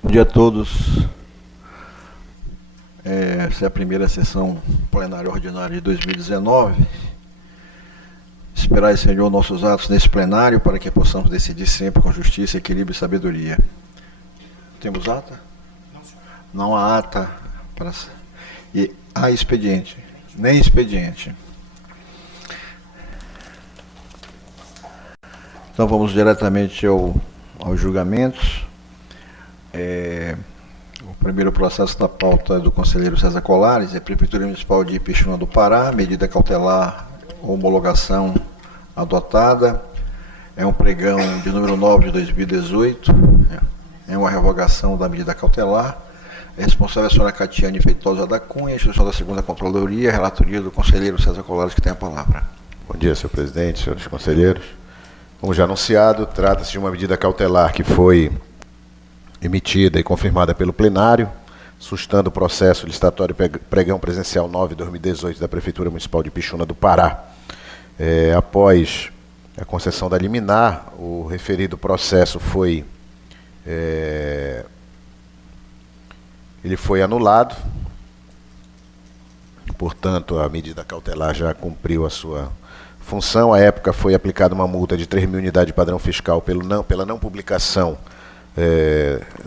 Bom dia a todos. Essa é a primeira sessão plenária ordinária de 2019. Esperar, Senhor, nossos atos nesse plenário para que possamos decidir sempre com justiça, equilíbrio e sabedoria. Temos ata? Não há ata. E há expediente? Nem expediente. Então vamos diretamente aos julgamentos. O primeiro processo da pauta é do conselheiro César Colares, é Prefeitura Municipal de Ipixuna do Pará, medida cautelar, homologação adotada, é um pregão de número 9 de 2018, é uma revogação da medida cautelar, é responsável a senhora Catiane Feitosa da Cunha, instrução da segunda Controladoria, relatoria do conselheiro César Colares, que tem a palavra. Bom dia, senhor presidente, senhores conselheiros. Como já anunciado, trata-se de uma medida cautelar que foi emitida e confirmada pelo plenário, sustando o processo licitatório pregão presencial 9 de 2018 da Prefeitura Municipal de Ipixuna do Pará. Após a concessão da liminar, o referido processo foi anulado, portanto a medida cautelar já cumpriu a sua função. À época foi aplicada uma multa de 3.000 unidades de padrão fiscal pela não publicação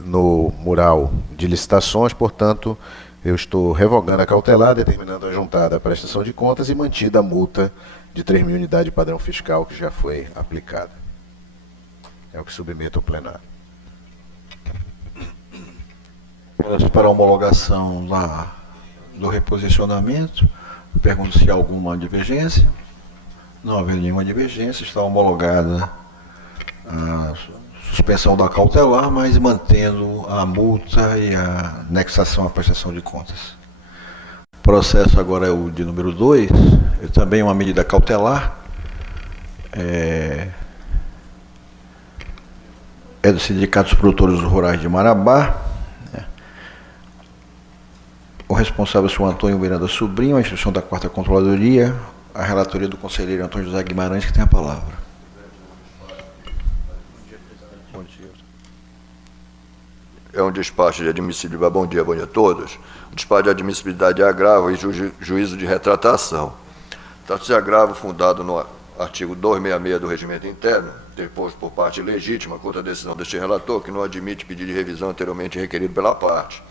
no mural de licitações, portanto, eu estou revogando a cautelar, determinando a juntada à prestação de contas e mantida a multa de 3.000 unidades de padrão fiscal que já foi aplicada. É o que submeto ao plenário. Para a homologação do reposicionamento, pergunto se há alguma divergência. Não havendo nenhuma divergência, está homologada a suspensão da cautelar, mas mantendo a multa e a anexação à prestação de contas. O processo agora é o de número 2, é também uma medida cautelar, é do Sindicato dos Produtores Rurais de Marabá. O responsável é o senhor Antônio Miranda Sobrinho, a instrução da 4ª Controladoria, a relatoria do conselheiro Antônio José Guimarães, que tem a palavra. É um despacho de admissibilidade. Bom dia a todos. O despacho de admissibilidade de agravo e juízo de retratação. Trata-se de agravo fundado no artigo 266 do Regimento Interno, deposto por parte legítima contra a decisão deste relator, que não admite pedido de revisão anteriormente requerido pela parte.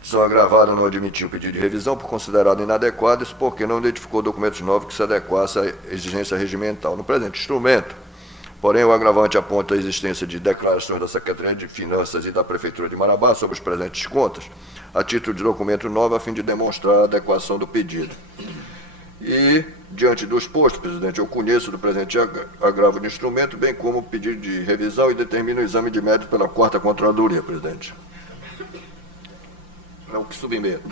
Decisão agravada não admitiu pedido de revisão por considerado inadequado, isso porque não identificou documentos novos que se adequassem à exigência regimental. No presente instrumento, porém, o agravante aponta a existência de declarações da Secretaria de Finanças e da Prefeitura de Marabá sobre os presentes contas, a título de documento novo, a fim de demonstrar a adequação do pedido. E, diante do exposto, presidente, eu conheço do presente agravo de instrumento, bem como o pedido de revisão e determino o exame de mérito pela 4ª Controladoria, presidente. É o que submeto.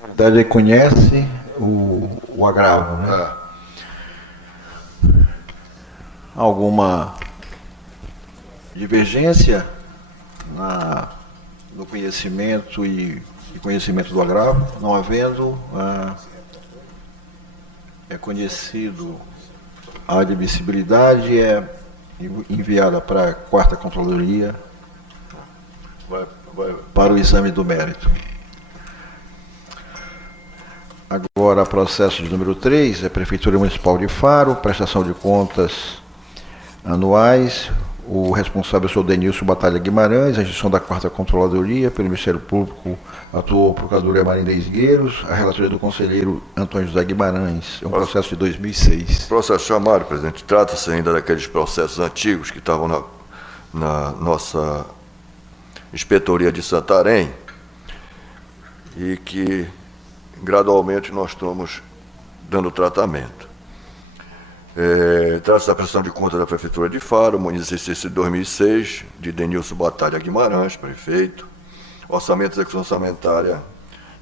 Na verdade, ele conhece o agravo, né? Alguma divergência no conhecimento e conhecimento do agravo? Não havendo, é conhecido a admissibilidade, é enviada para a 4ª Controladoria para o exame do mérito. Agora, processo de número 3, é Prefeitura Municipal de Faro, prestação de contas anuais. O responsável é o senhor Denilson Batalha Guimarães, a gestão da 4ª Controladoria, pelo Ministério Público atuou a Procuradoria Marinda Gueiros, a relatoria do conselheiro Antônio José Guimarães. É um processo de 2006. Processo chamado, presidente, trata-se ainda daqueles processos antigos que estavam na nossa inspetoria de Santarém e que gradualmente nós estamos dando tratamento. Trata-se da prestação de contas da Prefeitura de Faro, no exercício de 2006, de Denilson Batalha Guimarães, prefeito. Orçamento e execução orçamentária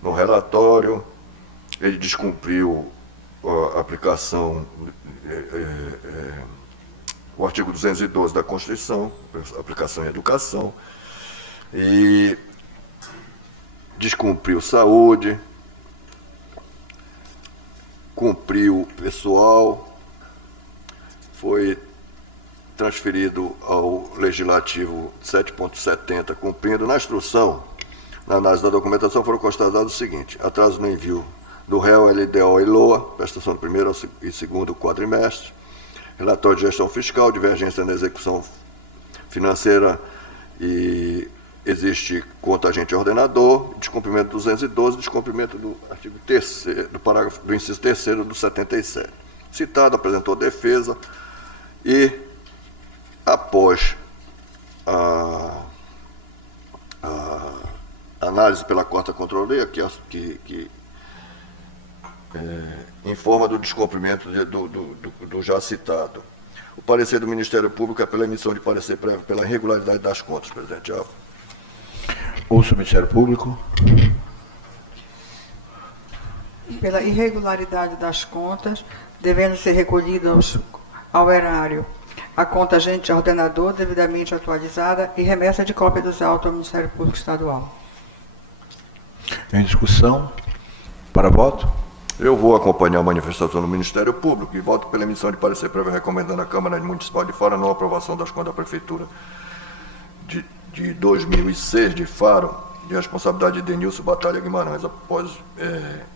no relatório. Ele descumpriu a aplicação, o artigo 212 da Constituição, aplicação em educação, e descumpriu saúde, cumpriu pessoal, foi transferido ao Legislativo 7.70, cumprindo na instrução, na análise da documentação, foram constatados o seguinte: atraso no envio do réu LDO e LOA, prestação do primeiro e segundo quadrimestre, relatório de gestão fiscal, divergência na execução financeira e existe conta agente ordenador, descumprimento do 212, descumprimento do artigo 3º, do inciso 3º do 77. Citado, apresentou defesa e, após a análise pela quarta controladoria, que informa do descumprimento do já citado. O parecer do Ministério Público é pela emissão de parecer prévio pela irregularidade das contas, presidente Alves. Ouço o Ministério Público. Pela irregularidade das contas, devendo ser recolhidos ao erário a conta agente ordenador devidamente atualizada e remessa de cópia dos autos ao Ministério Público Estadual. Em discussão. Para voto. Eu vou acompanhar a manifestação do Ministério Público e voto pela emissão de parecer prévio recomendando à Câmara Municipal de Faro a não aprovação das contas da Prefeitura de 2006 de Faro, de responsabilidade de Denilson Batalha Guimarães, após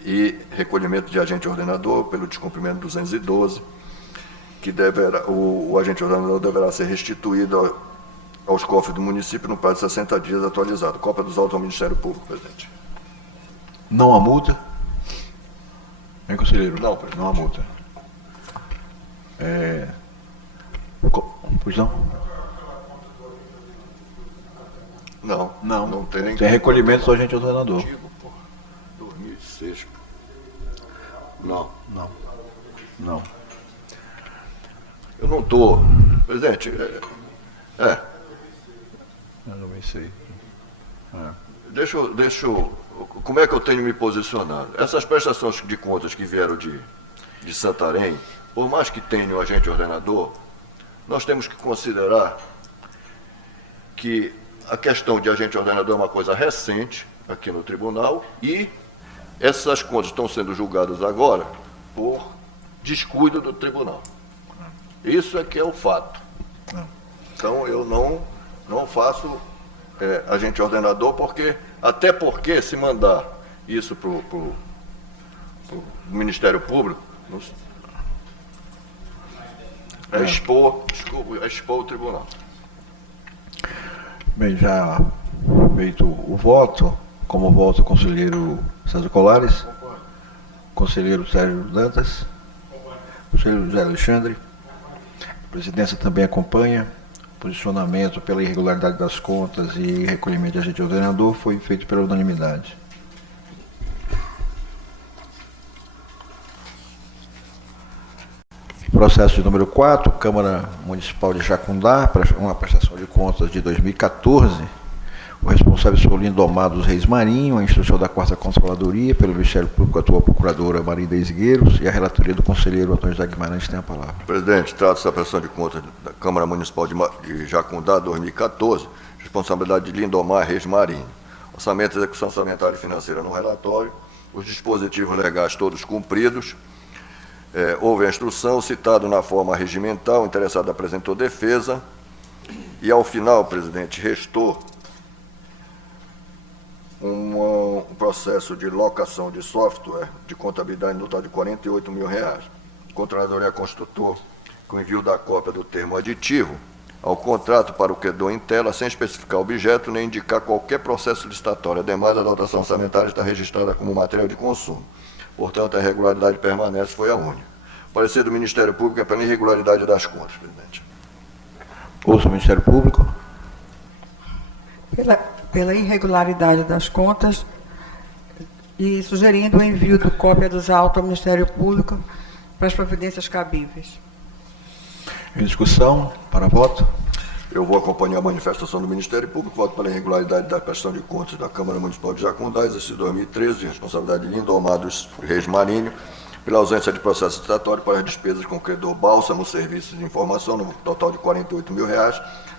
e recolhimento de agente ordenador pelo descumprimento do 212, que o agente ordenador deverá ser restituído aos cofres do município no prazo de 60 dias atualizado. Cópia dos autos ao Ministério Público, presidente. Não há multa? Hein, conselheiro? Não, presidente. Não há multa. Pois não? Não tem nem... Tem recolhimento do agente ordenador. Antigo, pô. 2006. Não. Eu não estou... Presidente, Eu não sei. Deixa eu... Como é que eu tenho me posicionado? Essas prestações de contas que vieram de Santarém, por mais que tenha o agente ordenador, nós temos que considerar que a questão de agente ordenador é uma coisa recente aqui no tribunal e essas contas estão sendo julgadas agora por descuido do tribunal. Isso é que é o fato. Então eu não faço agente ordenador até porque se mandar isso para o Ministério Público expor o tribunal. Bem, já feito o voto, como volta o conselheiro César Colares, conselheiro Sérgio Dantas, conselheiro José Alexandre, a presidência também acompanha. Posicionamento pela irregularidade das contas e recolhimento de agente ordenador foi feito pela unanimidade. Processo de número 4, Câmara Municipal de Jacundá, uma prestação de contas de 2014. O responsável foi o Lindomar dos Reis Marinho, a instrução da 4ª Controladoria, pelo Ministério Público atua a Procuradora Marinda Esgueiros e a relatoria do conselheiro Antônio José Guimarães tem a palavra. Presidente, trata-se da prestação de contas da Câmara Municipal de Jacundá, 2014, responsabilidade de Lindomar Reis Marinho. Orçamento e execução orçamentária e financeira no relatório, os dispositivos legais todos cumpridos. Houve a instrução, citado na forma regimental, o interessado apresentou defesa e, ao final, presidente, restou um processo de locação de software de contabilidade no total de R$48 mil. A Controladoria constatou que o envio da cópia do termo aditivo ao contrato para o credor em tela, sem especificar objeto nem indicar qualquer processo licitatório. Ademais, a dotação orçamentária está registrada como material de consumo. Portanto, a irregularidade permanece, foi a única. O parecer do Ministério Público é pela irregularidade das contas, presidente. Ouço o Ministério Público. Pela irregularidade das contas e sugerindo o envio de cópia dos autos ao Ministério Público para as providências cabíveis. Em discussão, para voto. Eu vou acompanhar a manifestação do Ministério Público, voto pela irregularidade da prestação de contas da Câmara Municipal de Jacundá, exercício 2013, de responsabilidade de Lindomar dos Reis Marinho, pela ausência de processo licitatório para as despesas com credor bálsamo, serviços de informação, no total de R$48 mil.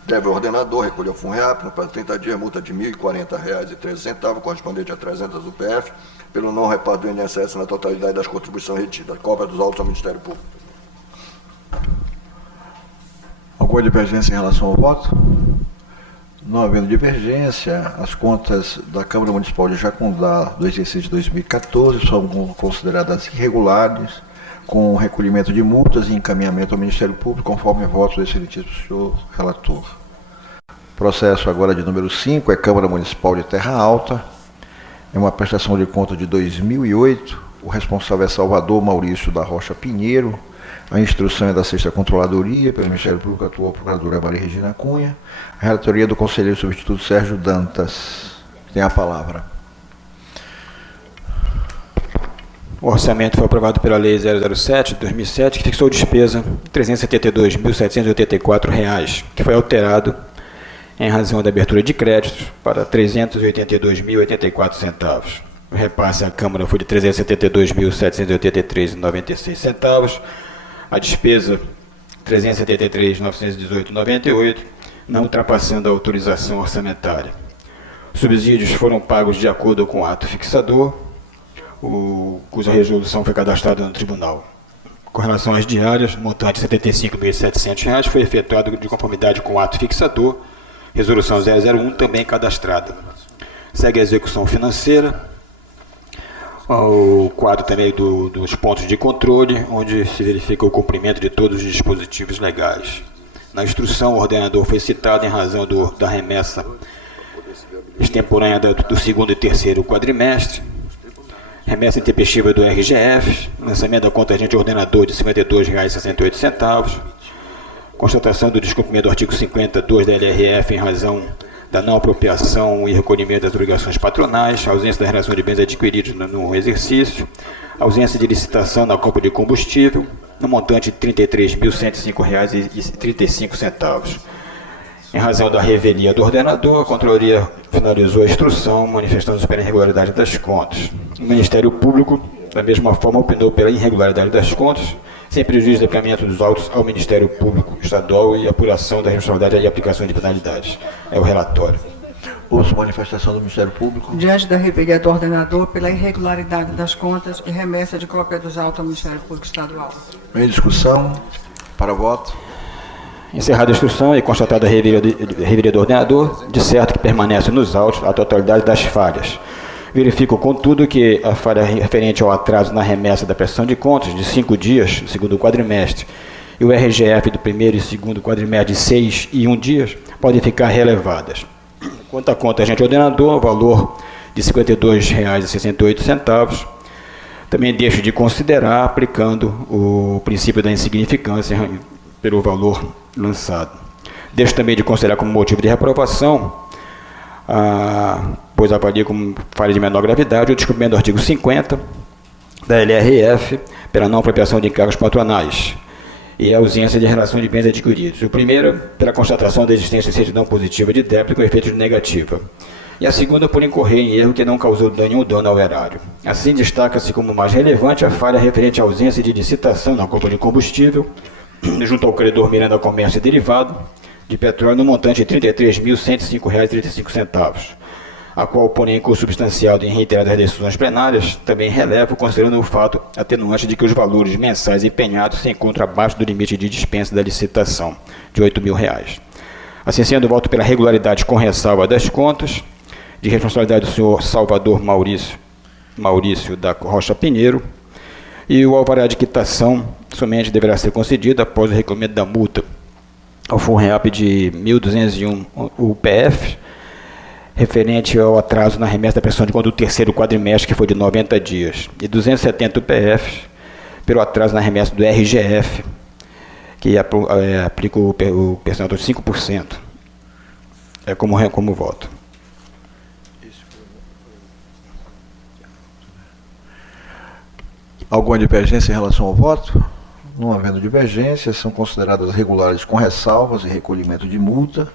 Deve o ordenador recolher o FUNREAP no prazo de 30 dias, multa de R$ 1.040,13, correspondente a 300 UPF, pelo não repasso do INSS na totalidade das contribuições retidas. Cópia dos autos ao Ministério Público. Alguma divergência em relação ao voto? Não havendo divergência, as contas da Câmara Municipal de Jacundá do exercício de 2014 são consideradas irregulares, com recolhimento de multas e encaminhamento ao Ministério Público, conforme voto do excelentíssimo senhor relator. Processo agora de número 5, é Câmara Municipal de Terra Alta. É uma prestação de conta de 2008. O responsável é Salvador Maurício da Rocha Pinheiro. A instrução é da 6ª Controladoria, pelo Ministério Público, atuou a Procuradora Maria Regina Cunha. A relatoria do Conselheiro Substituto Sérgio Dantas. Tem a palavra. O orçamento foi aprovado pela Lei 007 de 2007, que fixou despesa de R$ 372.784, que foi alterado em razão da abertura de créditos para R$ 382.084. O repasse à Câmara foi de R$ 372.783,96. A despesa R$ 373.918,98, não ultrapassando a autorização orçamentária. Os subsídios foram pagos de acordo com o ato fixador, cuja resolução foi cadastrada no tribunal. Com relação às diárias, montante de R$ 75.700 foi efetuado de conformidade com o ato fixador, resolução 001 também cadastrada. Segue a execução financeira, o quadro também dos pontos de controle, onde se verifica o cumprimento de todos os dispositivos legais. Na instrução, o ordenador foi citado em razão da remessa extemporânea do segundo e terceiro quadrimestre, remessa intempestiva do RGF, lançamento da conta agente ordenador de R$ 52,68, constatação do descumprimento do artigo 52 da LRF em razão da não apropriação e recolhimento das obrigações patronais, ausência da relação de bens adquiridos no exercício, ausência de licitação na compra de combustível, no montante de R$ 33.105,35. Em razão da revelia do ordenador, a Controladoria finalizou a instrução, manifestando-se pela irregularidade das contas. O Ministério Público, da mesma forma, opinou pela irregularidade das contas, sem prejuízo do encaminhamento dos autos ao Ministério Público Estadual e apuração da responsabilidade e aplicação de penalidades. É o relatório. Ouço manifestação do Ministério Público. Diante da revelia do ordenador pela irregularidade das contas e remessa de cópia dos autos ao Ministério Público Estadual. Em discussão, para voto. Encerrada a instrução e constatada a revelia do ordenador, de certo que permanece nos autos a totalidade das falhas. Verifico, contudo, que a falha referente ao atraso na remessa da prestação de contas de 5 dias, segundo quadrimestre, e o RGF do primeiro e segundo quadrimestre de 6 e 1 dias, podem ficar relevadas. Quanto à conta agente ordenador, valor de R$ 52,68, também deixo de considerar aplicando o princípio da insignificância pelo valor lançado. Deixo também de considerar como motivo de reprovação, pois avalia como falha de menor gravidade, o descumprimento do artigo 50 da LRF pela não apropriação de encargos patronais e a ausência de relação de bens adquiridos. O primeiro, pela constatação da existência de certidão positiva de débito com efeito de negativa. E a segunda, por incorrer em erro que não causou nenhum dano ao erário. Assim, destaca-se como mais relevante a falha referente à ausência de licitação na compra de combustível, junto ao credor Miranda Comércio e Derivado, de petróleo no montante de R$ 33.105,35, a qual, porém, consubstanciado em reiteradas decisões plenárias, também relevo, considerando o fato atenuante de que os valores mensais empenhados se encontram abaixo do limite de dispensa da licitação, de R$ 8.000. Assim sendo, voto pela regularidade com ressalva das contas, de responsabilidade do senhor Salvador Maurício da Rocha Pinheiro, e o alvará de quitação somente deverá ser concedido após o reclamamento da multa ao FUNREAP de 1.201 UPF, referente ao atraso na remessa da prestação de conta do terceiro quadrimestre, que foi de 90 dias, e 270 UPF pelo atraso na remessa do RGF, que aplica o percentual de 5%. É como voto. Alguma divergência em relação ao voto? Não havendo divergência, são consideradas regulares com ressalvas e recolhimento de multa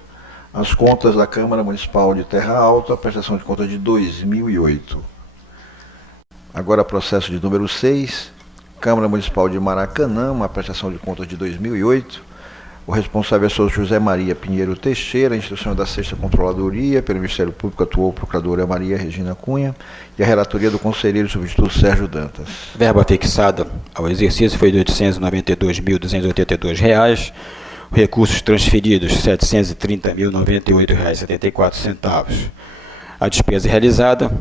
as contas da Câmara Municipal de Terra Alta, prestação de conta de 2008. Agora, processo de número 6, Câmara Municipal de Maracanã, uma prestação de contas de 2008. O responsável é o senhor José Maria Pinheiro Teixeira, a instrução é da 6ª Controladoria, pelo Ministério Público atuou a Procuradora Maria Regina Cunha e a relatoria do Conselheiro Substituto Sérgio Dantas. Verba fixada ao exercício foi de R$ 892.282. Recursos transferidos, R$ 730.098,74. A despesa realizada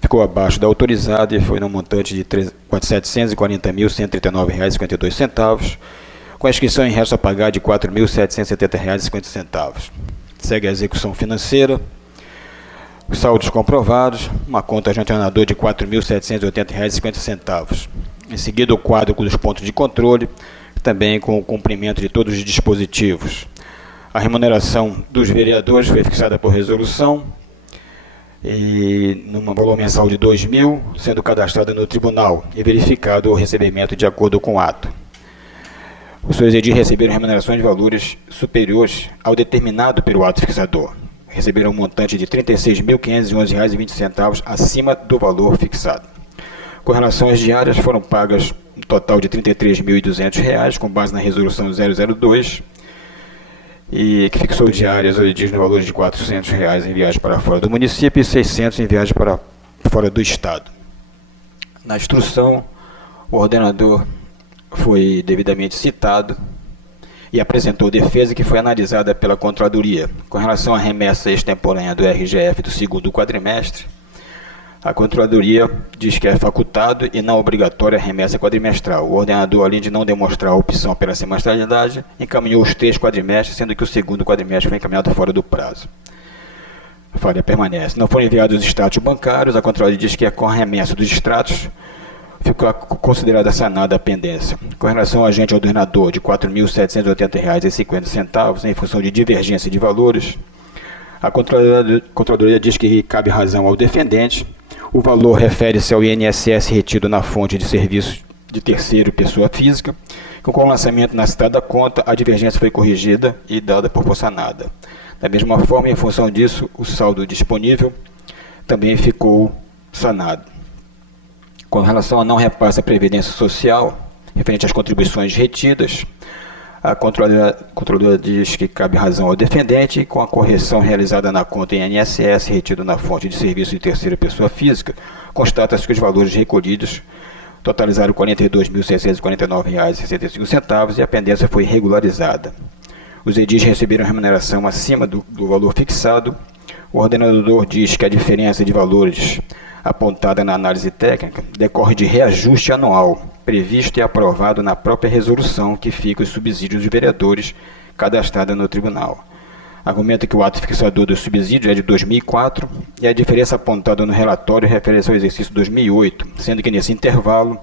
ficou abaixo da autorizada e foi no montante de R$ 740.139,52, com a inscrição em resto a pagar de R$ 4.770,50. Segue a execução financeira. Os saldos comprovados, uma conta de ordenador de R$ 4.780,50. Em seguida, o quadro dos pontos de controle, também com o cumprimento de todos os dispositivos. A remuneração dos vereadores foi fixada por resolução, e num valor mensal de R$ 2.000, sendo cadastrada no tribunal e verificado o recebimento de acordo com o ato. Os senhores edis receberam remunerações de valores superiores ao determinado pelo ato fixador. Receberam um montante de R$ 36.511,20 acima do valor fixado. Com relação às diárias, foram pagas um total de R$ 33.200, com base na resolução 002, e que fixou diárias ou dias no valor de R$ 400 em viagem para fora do município e R$ 600 em viagem para fora do estado. Na instrução, o ordenador foi devidamente citado e apresentou defesa que foi analisada pela Controladoria. Com relação à remessa extemporânea do RGF do segundo quadrimestre, a Controladoria diz que é facultado e não obrigatória a remessa quadrimestral. O ordenador, além de não demonstrar a opção pela semestralidade, encaminhou os 3 quadrimestres, sendo que o segundo quadrimestre foi encaminhado fora do prazo. A falha permanece. Não foram enviados os extratos bancários. A Controladoria diz que é com a remessa dos extratos ficou considerada sanada a pendência. Com relação ao agente ordenador de R$ 4.780,50, em função de divergência de valores, a Controladoria diz que cabe razão ao defendente. O valor refere-se ao INSS retido na fonte de serviço de terceiro pessoa física, que com o lançamento na citada conta, a divergência foi corrigida e dada por sanada. Da mesma forma, em função disso, o saldo disponível também ficou sanado. Com relação a não repasse à Previdência Social, referente às contribuições retidas, a Controladoria diz que cabe razão ao defendente e com a correção realizada na conta INSS retido na fonte de serviço de terceira pessoa física, constata-se que os valores recolhidos totalizaram R$ 42.649,65 e a pendência foi regularizada. Os edis receberam remuneração acima do valor fixado. O ordenador diz que a diferença de valores apontada na análise técnica decorre de reajuste anual, previsto e aprovado na própria resolução que fica os subsídios dos vereadores cadastrada no tribunal. Argumenta que o ato fixador dos subsídios é de 2004 e a diferença apontada no relatório refere-se ao exercício 2008, sendo que nesse intervalo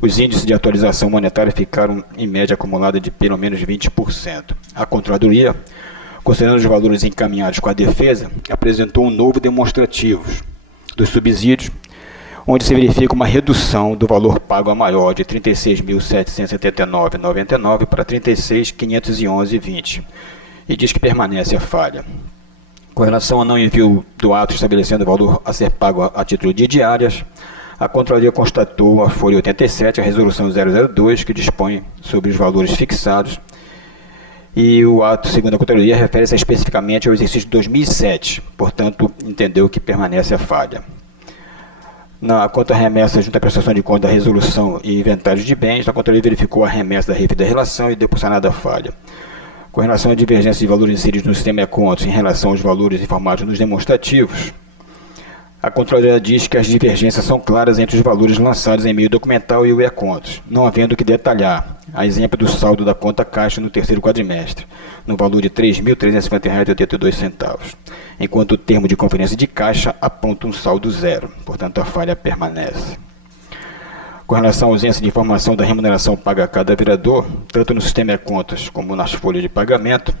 os índices de atualização monetária ficaram em média acumulada de pelo menos 20%. A Controladoria, considerando os valores encaminhados com a defesa, apresentou um novo demonstrativo dos subsídios, onde se verifica uma redução do valor pago a maior de R$ 36.779,99 para R$ 36.511,20 e diz que permanece a falha. Com relação ao não envio do ato estabelecendo o valor a ser pago a título de diárias, a Controladoria constatou a folha 87, a resolução 002, que dispõe sobre os valores fixados, e o ato, segundo a Controladoria, refere-se especificamente ao exercício de 2007, portanto, entendeu que permanece a falha. Na conta remessa junto à prestação de conta da resolução e inventários de bens, a Controladoria verificou a remessa da refida relação e deu por sanada a falha. Com relação à divergência de valores inseridos no sistema e-contos em relação aos valores informados nos demonstrativos, a Controladoria diz que as divergências são claras entre os valores lançados em meio documental e o e-contos, não havendo que detalhar, a exemplo do saldo da conta caixa no terceiro quadrimestre, no valor de R$ 3.350,82, enquanto o termo de conferência de caixa aponta um saldo zero, portanto a falha permanece. Com relação à ausência de informação da remuneração paga a cada vereador, tanto no sistema e-contas como nas folhas de pagamento,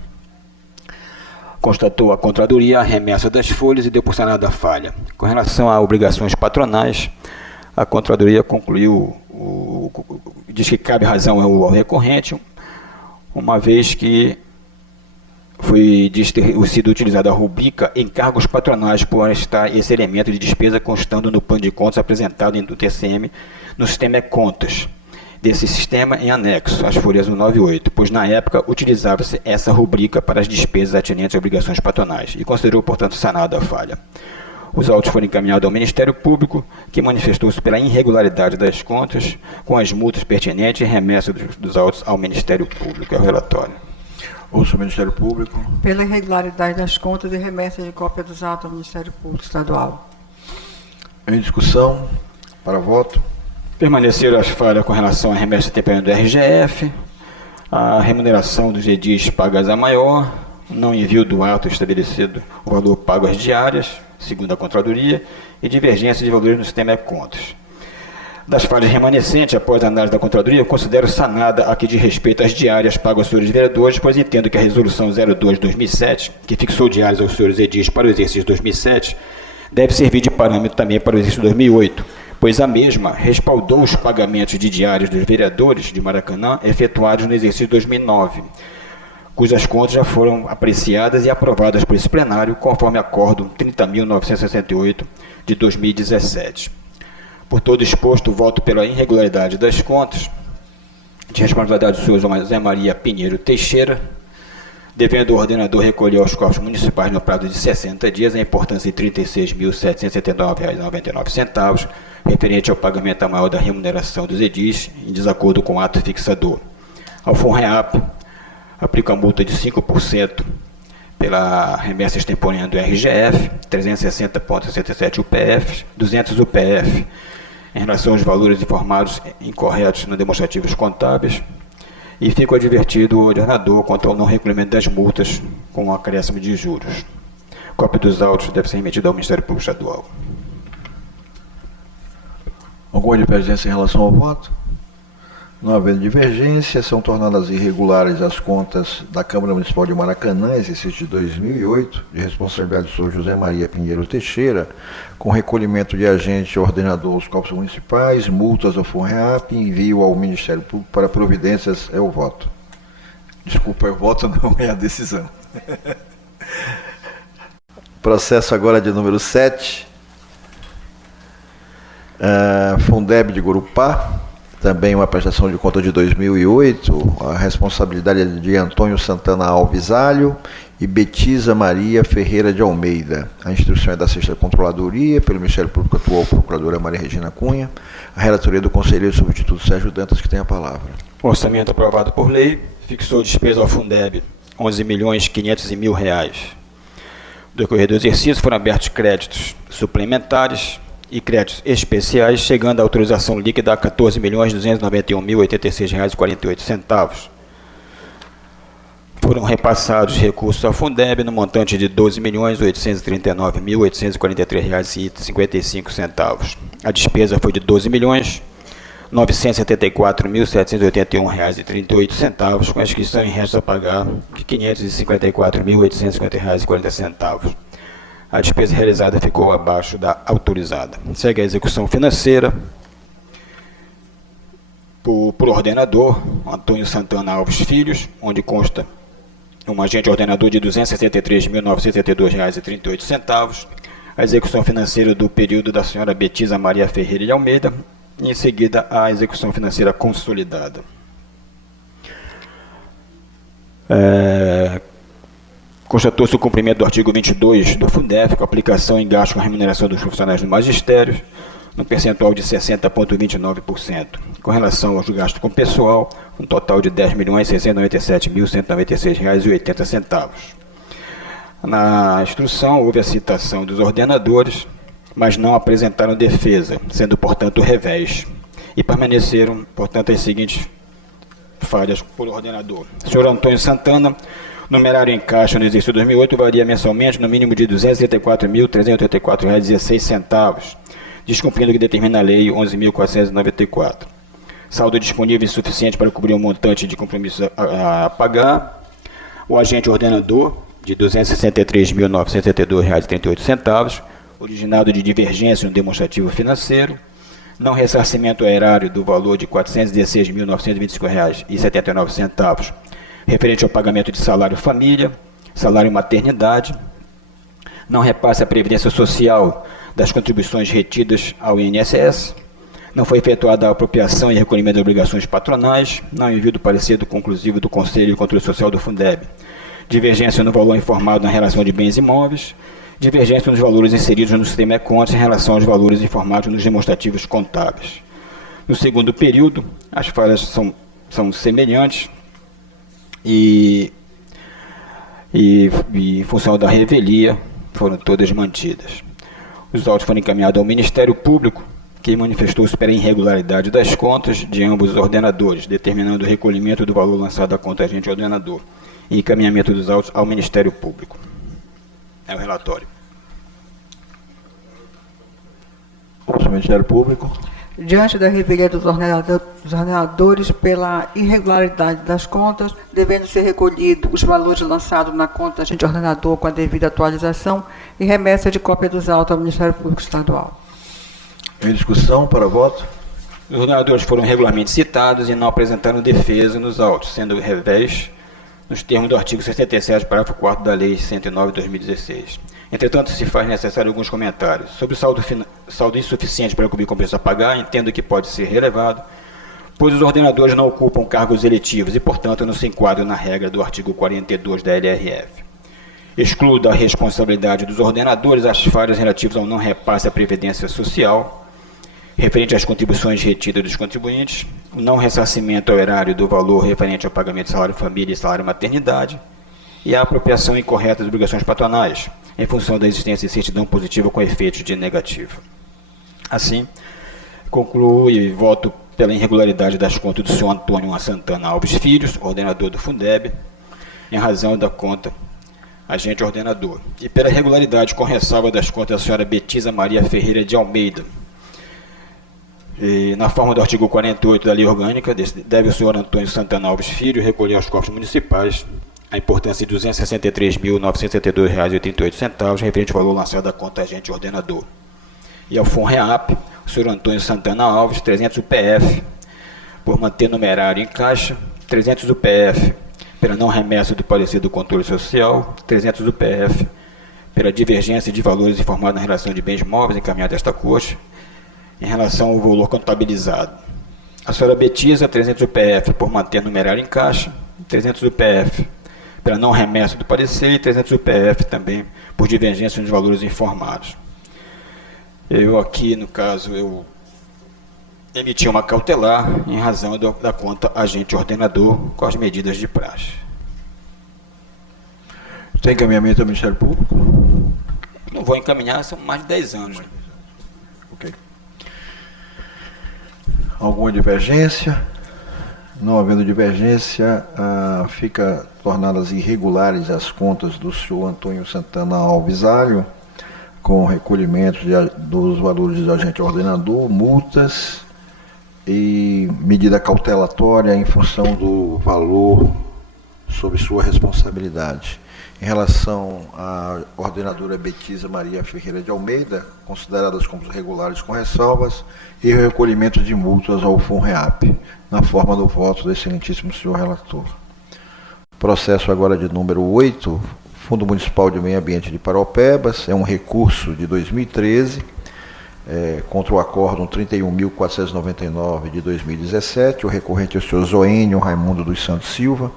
constatou a Controladoria a remessa das folhas e deu por sanada a falha. Com relação a obrigações patronais, a Controladoria concluiu, diz que cabe razão ao recorrente, uma vez que diz ter sido utilizada a rubrica encargos patronais por estar esse elemento de despesa constando no plano de contas apresentado no TCM no sistema e-contas. Desse sistema em anexo às folhas 198, pois na época utilizava-se essa rubrica para as despesas atinentes a obrigações patronais e considerou, portanto, sanada a falha. Os autos foram encaminhados ao Ministério Público, que manifestou-se pela irregularidade das contas, com as multas pertinentes e remessa dos autos ao Ministério Público. É o relatório. Ouço o Ministério Público. Pela irregularidade das contas e remessa de cópia dos autos ao Ministério Público Estadual. Em discussão, para voto. Permaneceram as falhas com relação à remessa temporária do RGF, a remuneração dos edis pagas a maior, não envio do ato estabelecido o valor pago às diárias, segundo a Controladoria, e divergência de valores no sistema e-contas. Das falhas remanescentes, após a análise da Controladoria, eu considero sanada a que diz respeito às diárias pagas aos senhores vereadores, pois entendo que a Resolução 02/2007, que fixou diárias aos senhores edis para o exercício 2007, deve servir de parâmetro também para o exercício 2008, pois a mesma respaldou os pagamentos de diárias dos vereadores de Maracanã efetuados no exercício 2009, cujas contas já foram apreciadas e aprovadas por esse plenário, conforme acordo 30.968 de 2017. Por todo exposto, voto pela irregularidade das contas, de responsabilidade do senhor José Maria Pinheiro Teixeira, devendo o ordenador recolher aos cofres municipais no prazo de 60 dias a importância de R$ 36.779,99, referente ao pagamento maior da remuneração dos edis, em desacordo com o ato fixador. Ao FONREAP, aplica a multa de 5% pela remessa extemporânea do RGF, 360,67 UPF, 200 UPF, em relação aos valores informados incorretos nos demonstrativos contábeis, e fica advertido o ordenador quanto ao não recolhimento das multas com o acréscimo de juros. Cópia dos autos deve ser remetida ao Ministério Público Estadual. Alguma divergência em relação ao voto? Não havendo divergência, são tornadas irregulares as contas da Câmara Municipal de Maracanã, exercício de 2008, de responsabilidade do senhor José Maria Pinheiro Teixeira, com recolhimento de agente ordenador aos cofres municipais, multas ao FONREAP e envio ao Ministério Público para providências. É o voto. Desculpa, é o voto, não é a decisão. Processo agora de número 7. Fundeb de Gurupá. Também uma prestação de conta de 2008, a responsabilidade é de Antônio Santana Alves Alho e Betisa Maria Ferreira de Almeida. A instrução é da 6ª Controladoria, pelo Ministério Público atual, Procuradora Maria Regina Cunha. A relatoria do conselheiro substituto Sérgio Dantas, que tem a palavra. O orçamento aprovado por lei fixou despesa ao Fundeb R$ 11.500.000. No decorrer do exercício foram abertos créditos suplementares e créditos especiais, chegando à autorização líquida a R$ 14.291.086,48. Foram repassados recursos ao Fundeb no montante de R$ 12.839.843,55. A despesa foi de R$ 12.974.781,38, com a inscrição em restos a pagar de R$ 554.850,40. A despesa realizada ficou abaixo da autorizada. Segue a execução financeira por ordenador, Antônio Santana Alves Filhos, onde consta um agente ordenador de R$ 263.972,38. A execução financeira do período da senhora Betisa Maria Ferreira de Almeida, e em seguida a execução financeira consolidada. Constatou-se o cumprimento do artigo 22 do Fundef, com aplicação em gasto com a remuneração dos funcionários do magistério, no percentual de 60,29%. Com relação aos gastos com pessoal, um total de R$ 10.697.196,80. Na instrução, houve a citação dos ordenadores, mas não apresentaram defesa, sendo, portanto, revés. E permaneceram, portanto, as seguintes falhas por ordenador. O senhor Antônio Santana, numerário em caixa no exercício 2008, varia mensalmente no mínimo de R$ 234.384,16, descumprindo o que determina a Lei 11.494. Saldo disponível insuficiente para cobrir o montante de compromisso a pagar. O agente ordenador, de R$ 263.972,38, originado de divergência no demonstrativo financeiro. Não ressarcimento erário do valor de R$ 416.925,79, referente ao pagamento de salário família, salário maternidade. Não repasse à Previdência Social das contribuições retidas ao INSS. Não foi efetuada a apropriação e recolhimento de obrigações patronais. Não envio do parecer do conclusivo do Conselho de Controle Social do Fundeb. Divergência no valor informado na relação de bens imóveis. Divergência nos valores inseridos no sistema e-contas em relação aos valores informados nos demonstrativos contábeis. No segundo período, as falhas são semelhantes e e em função da revelia foram todas mantidas. Os autos foram encaminhados ao Ministério Público, que manifestou-se pela irregularidade das contas de ambos os ordenadores, determinando o recolhimento do valor lançado à conta agente ordenador e encaminhamento dos autos ao Ministério Público. É o relatório. Vamos ao Ministério Público. Diante da revelia dos ordenadores pela irregularidade das contas, devendo ser recolhidos os valores lançados na conta agente ordenador com a devida atualização e remessa de cópia dos autos ao Ministério Público Estadual. Em discussão, para voto. Os ordenadores foram regularmente citados e não apresentaram defesa nos autos, sendo revés nos termos do artigo 67, parágrafo 4º da Lei 109 de 2016. Entretanto, se faz necessário alguns comentários. Sobre o saldo insuficiente para cobrir compensa a pagar, entendo que pode ser relevado, pois os ordenadores não ocupam cargos eletivos e, portanto, não se enquadram na regra do artigo 42 da LRF. Excluo da responsabilidade dos ordenadores as falhas relativas ao não repasse à Previdência Social, referente às contribuições retidas dos contribuintes, o não ressarcimento ao erário do valor referente ao pagamento de salário-família e salário-maternidade, e a apropriação incorreta das obrigações patronais, em função da existência de certidão positiva com efeitos de negativa. Assim, concluo e voto pela irregularidade das contas do senhor Antônio Santana Alves Filhos, ordenador do Fundeb, em razão da conta agente ordenador, e pela irregularidade com ressalva das contas da senhora Betisa Maria Ferreira de Almeida. E, na forma do artigo 48 da Lei Orgânica, deve o senhor Antônio Santana Alves Filho recolher aos cofres municipais a importância de R$ 263.972,88, referente ao valor lançado da conta agente ordenador. E ao FONREAP, o senhor Antônio Santana Alves, 300 UPF, por manter numerário em caixa, 300 UPF, pela não remessa do parecer do controle social, 300 UPF, pela divergência de valores informados na relação de bens móveis encaminhada a esta Corte, em relação ao valor contabilizado. A senhora Betisa, 300 UPF, por manter numerário em caixa, 300 UPF, pela não remessa do parecer, e 300 UPF também por divergência dos valores informados. Eu aqui, no caso, eu emiti uma cautelar em razão da conta agente ordenador com as medidas de praxe. Tem encaminhamento ao Ministério Público? Não vou encaminhar, são mais de 10 anos. Ok. Alguma divergência? Não havendo divergência, fica tornadas irregulares as contas do senhor Antônio Santana Alves Alho, com recolhimento dos valores do agente ordenador, multas e medida cautelatória em função do valor sob sua responsabilidade. Em relação à ordenadora Betisa Maria Ferreira de Almeida, consideradas como regulares com ressalvas, e o recolhimento de multas ao FONREAP, na forma do voto do excelentíssimo senhor relator. Processo agora de número 8, Fundo Municipal de Meio Ambiente de Paraupebas, é um recurso de 2013, contra o acórdão 31.499 de 2017, o recorrente é o senhor Zoênio Raimundo dos Santos Silva.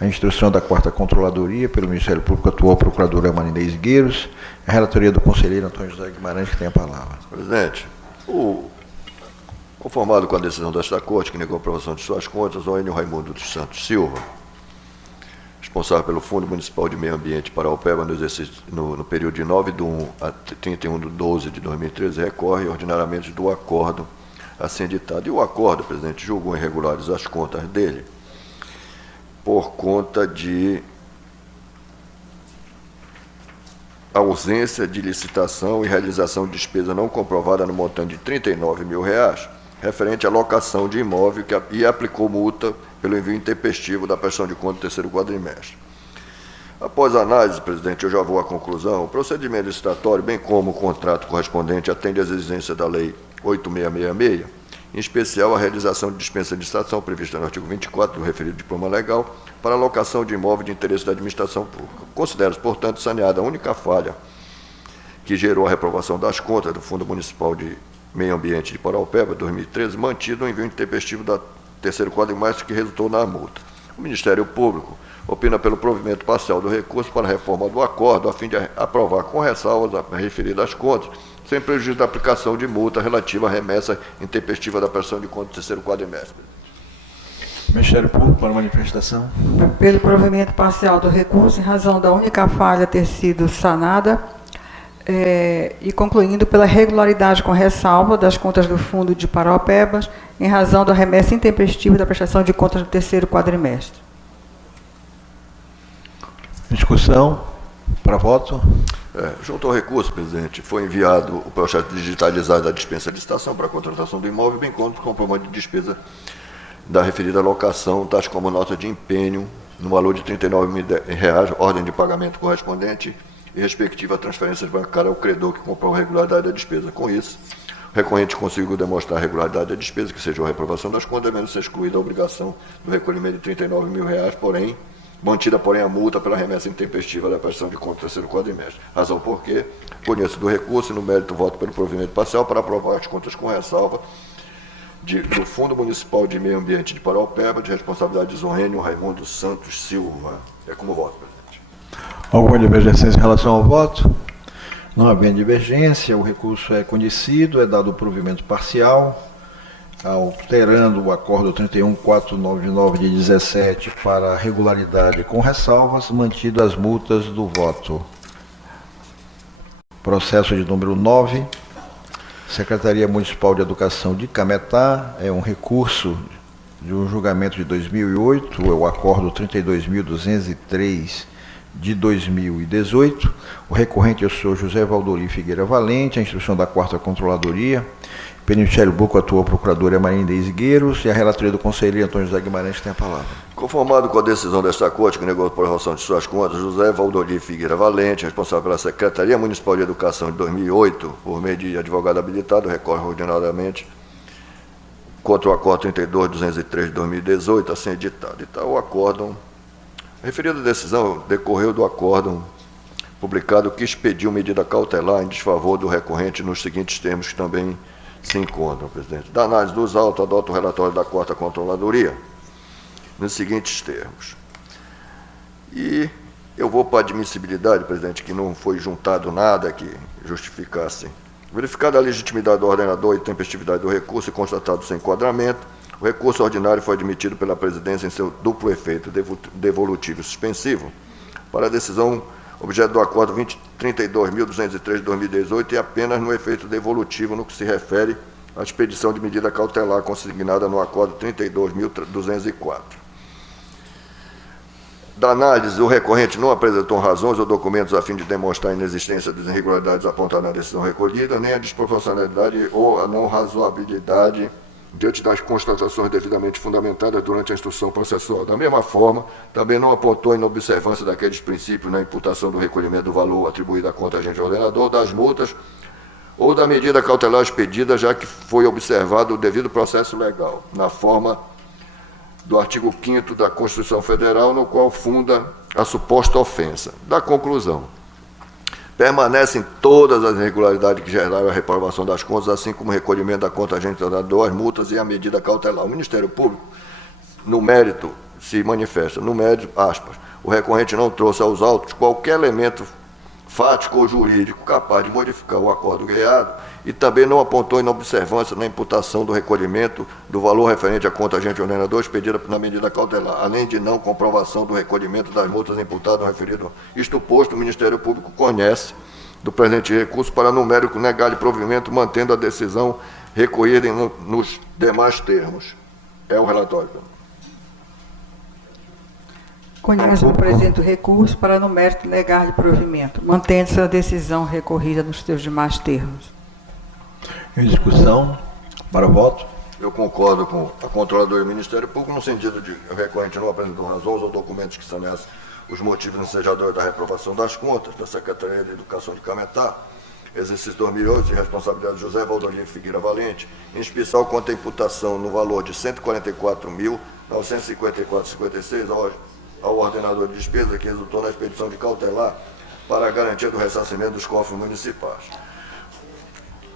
A instrução da 4ª Controladoria, pelo Ministério Público, atual procuradora Marinês Gueiros, a relatoria do conselheiro Antônio José Guimarães, que tem a palavra. Presidente, conformado com a decisão desta Corte, que negou a aprovação de suas contas, o Enio Raimundo dos Santos Silva, responsável pelo Fundo Municipal de Meio Ambiente Paraupeba no período de 9/1 a 31/12 de 2013, recorre ordinariamente do acordo assim ditado. E o acordo, presidente, julgou irregulares as contas dele por conta de ausência de licitação e realização de despesa não comprovada no montante de R$ 39 mil, referente à locação de imóvel, e aplicou multa pelo envio intempestivo da prestação de conta do terceiro quadrimestre. Após a análise, presidente, eu já vou à conclusão. O procedimento licitatório, bem como o contrato correspondente, atende às exigências da Lei 8666, em especial a realização de dispensa de licitação prevista no artigo 24 do referido diploma legal para a locação de imóvel de interesse da administração pública. Considero, portanto, saneada a única falha que gerou a reprovação das contas do Fundo Municipal de Meio Ambiente de Paraupeba, 2013, mantido o envio intempestivo da terceiro quadrimestre que resultou na multa. O Ministério Público opina pelo provimento parcial do recurso para a reforma do acordo, a fim de aprovar com ressalvas a referidas contas, sem prejuízo da aplicação de multa relativa à remessa intempestiva da prestação de contas do terceiro quadrimestre. Ministério Público para manifestação. Pelo provimento parcial do recurso, em razão da única falha ter sido sanada, e concluindo pela regularidade com ressalva das contas do Fundo de Paraopebas, em razão da remessa intempestiva da prestação de contas do terceiro quadrimestre. Discussão. Para voto. Junto ao recurso, presidente, foi enviado o projeto digitalizado da dispensa de licitação para a contratação do imóvel, bem como o comprovante de despesa da referida locação, tais como nota de empenho, no valor de R$ 39.000, ordem de pagamento correspondente e respectiva transferência bancária ao credor que comprou a regularidade da despesa. Com isso, o recorrente conseguiu demonstrar a regularidade da despesa, que seja a reprovação das contas, devendo ser excluída a obrigação do recolhimento de R$ 39.000, mantida, porém, a multa pela remessa intempestiva da prestação de contas do terceiro quadrimestre. Razão porque conheço do recurso e, no mérito, voto pelo provimento parcial para aprovar as contas com ressalva do Fundo Municipal de Meio Ambiente de Paraopeba, de responsabilidade de Zorrênio Raimundo Santos Silva. É como voto, presidente. Alguma divergência em relação ao voto? Não havendo divergência, o recurso é conhecido, é dado o provimento parcial, alterando o acordo 31499 de 17 para regularidade com ressalvas, mantido as multas do voto. Processo de número 9, Secretaria Municipal de Educação de Cametá, é um recurso de um julgamento de 2008, é o acordo 32.203 de 2018. O recorrente é o senhor José Valdoli Figueira Valente, a instrução da 4ª Controladoria. Pelo Ministério Público atua a Procuradora Maria Inês Gueiros e a relatoria do conselheiro Antônio José Guimarães tem a palavra. Conformado com a decisão desta Corte, que negou a prorrogação de suas contas, José Valdoli Figueira Valente, responsável pela Secretaria Municipal de Educação de 2008, por meio de advogado habilitado, recorre ordinariamente contra o acordo 32.203 de 2018, assim editado. E tal o acórdão, a referida decisão decorreu do acórdão publicado que expediu medida cautelar em desfavor do recorrente nos seguintes termos que também se encontram, presidente. Da análise dos autos, adota o relatório da 4ª Controladoria nos seguintes termos. E eu vou para a admissibilidade, presidente, que não foi juntado nada que justificasse. Verificada a legitimidade do ordenador e tempestividade do recurso e constatado seu enquadramento, o recurso ordinário foi admitido pela presidência em seu duplo efeito devolutivo e suspensivo para a decisão objeto do acordo 32.203 de 2018 e apenas no efeito devolutivo no que se refere à expedição de medida cautelar consignada no acordo 32.204. Da análise, o recorrente não apresentou razões ou documentos a fim de demonstrar a inexistência das irregularidades apontadas na decisão recolhida, nem a desproporcionalidade ou a não razoabilidade diante das constatações devidamente fundamentadas durante a instrução processual. Da mesma forma, também não apontou inobservância daqueles princípios na imputação do recolhimento do valor atribuído à conta agente ordenador, das multas ou da medida cautelar expedida, já que foi observado o devido processo legal, na forma do artigo 5º da Constituição Federal, no qual funda a suposta ofensa. Da conclusão, permanecem todas as irregularidades que geraram a reprovação das contas, assim como o recolhimento da conta agente ordenador, as multas e a medida cautelar. O Ministério Público, no mérito, se manifesta, no mérito, aspas, o recorrente não trouxe aos autos qualquer elemento fático ou jurídico capaz de modificar o acordo guiado e também não apontou inobservância na imputação do recolhimento do valor referente à conta agente ordenador expedida na medida cautelar, além de não comprovação do recolhimento das multas imputadas no referido. Isto posto, o Ministério Público conhece do presente recurso para numérico negar-lhe provimento, mantendo a decisão recorrida nos demais termos. É o relatório. Conhece o presente recurso para, no mérito, negar-lhe provimento, mantendo-se a decisão recorrida nos seus demais termos. Em discussão. Para o voto. Eu concordo com a Controladoria do Ministério Público no sentido de que o recorrente não apresentou razões ou documentos que sanessem os motivos ensejadores da reprovação das contas da Secretaria de Educação de Cametá, exercício 2008, de responsabilidade de José Valdoli Figueira Valente, em especial quanto à imputação no valor de R$ 144.954,56 ao ordenador de despesa, que resultou na expedição de cautelar para a garantia do ressarcimento dos cofres municipais.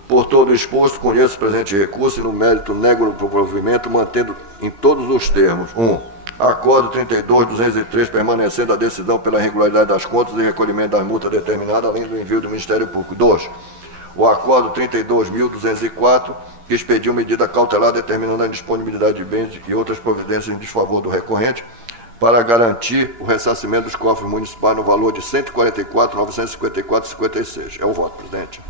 Por todo o exposto, conheço o presente recurso e, no mérito, nego o provimento, mantendo em todos os termos: 1. Acordo 32.203, permanecendo a decisão pela regularidade das contas e recolhimento das multas determinadas, além do envio do Ministério Público. 2. o acordo 32.204, que expediu medida cautelar determinando a indisponibilidade de bens e outras providências em desfavor do recorrente, para garantir o ressarcimento dos cofres municipais no valor de R$ 144.954,56. É o voto, presidente.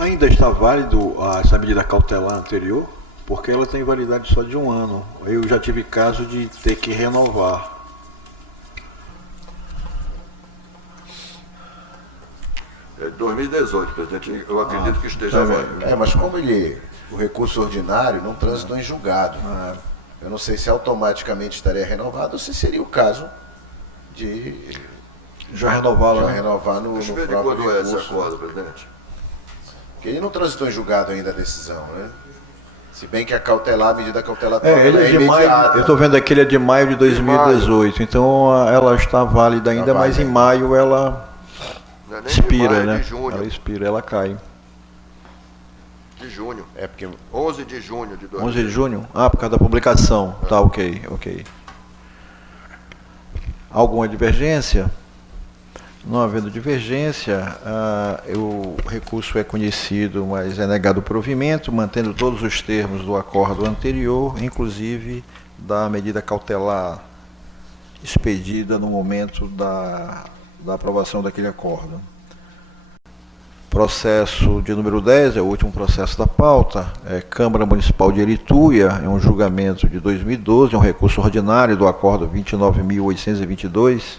Ainda está válido essa medida cautelar anterior? Porque ela tem validade só de 1 ano. Eu já tive caso de ter que renovar. É 2018, presidente. Eu acredito que esteja válido. Mas como o recurso ordinário não transitou em julgado, eu não sei se automaticamente estaria renovado ou se seria o caso de Já renová-la, já né? renovar no Deixa eu ver de próprio quando é esse recurso. acordo, presidente. Porque ele não transitou em julgado ainda a decisão, né? Se bem que a medida cautelar Ele é de maio, imediata. eu estou vendo aqui, ele é de maio de 2018, então ela está válida ainda, mas em maio ela Não é nem expira, de maio, né? de junho. Ela expira, ela cai. De junho. É porque 11 de junho de 2018. 11 de junho? Por causa da publicação. Tá, ok. Alguma divergência? Não havendo divergência, o recurso é conhecido, mas é negado o provimento, mantendo todos os termos do acordo anterior, inclusive da medida cautelar expedida no momento da aprovação daquele acordo. Processo de número 10, é o último processo da pauta, Câmara Municipal de Erituia, é um julgamento de 2012, é um recurso ordinário do acordo 29.822.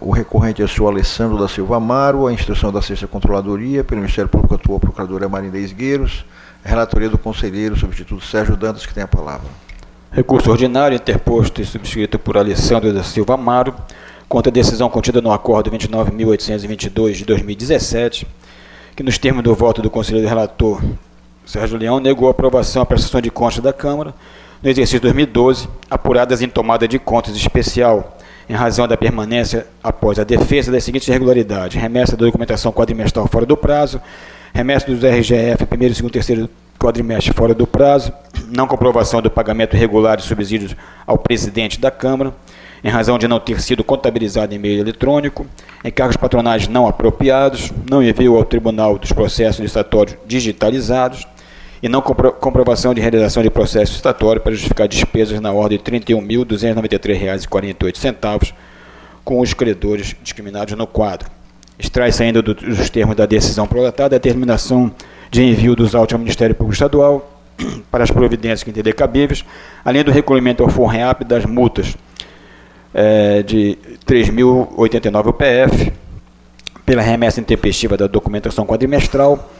O recorrente é o senhor Alessandro da Silva Amaro, a instrução da 6ª Controladoria, pelo Ministério Público atuou a Procuradora Marinês Gueiros, relatoria do conselheiro substituto Sérgio Dantas, que tem a palavra. Recurso ordinário interposto e subscrito por Alessandro da Silva Amaro, contra a decisão contida no acordo 29.822 de 2017, que nos termos do voto do conselheiro relator Sérgio Leão negou a aprovação à prestação de contas da Câmara no exercício 2012, apuradas em tomada de contas especial, em razão da permanência após a defesa das seguintes irregularidades: remessa da documentação quadrimestral fora do prazo, remessa dos RGF primeiro, segundo e terceiro quadrimestre fora do prazo, não comprovação do pagamento regular de subsídios ao presidente da Câmara, em razão de não ter sido contabilizado em meio eletrônico, encargos patronais não apropriados, não envio ao Tribunal dos Processos Licitatórios digitalizados e não comprovação de realização de processo licitatório para justificar despesas na ordem de R$ 31.293,48 com os credores discriminados no quadro. Extrai-se ainda dos termos da decisão prolatada a determinação de envio dos autos ao Ministério Público Estadual para as providências que entender cabíveis, além do recolhimento ao FONREAP das multas de 3.089 UPF, pela remessa intempestiva da documentação quadrimestral,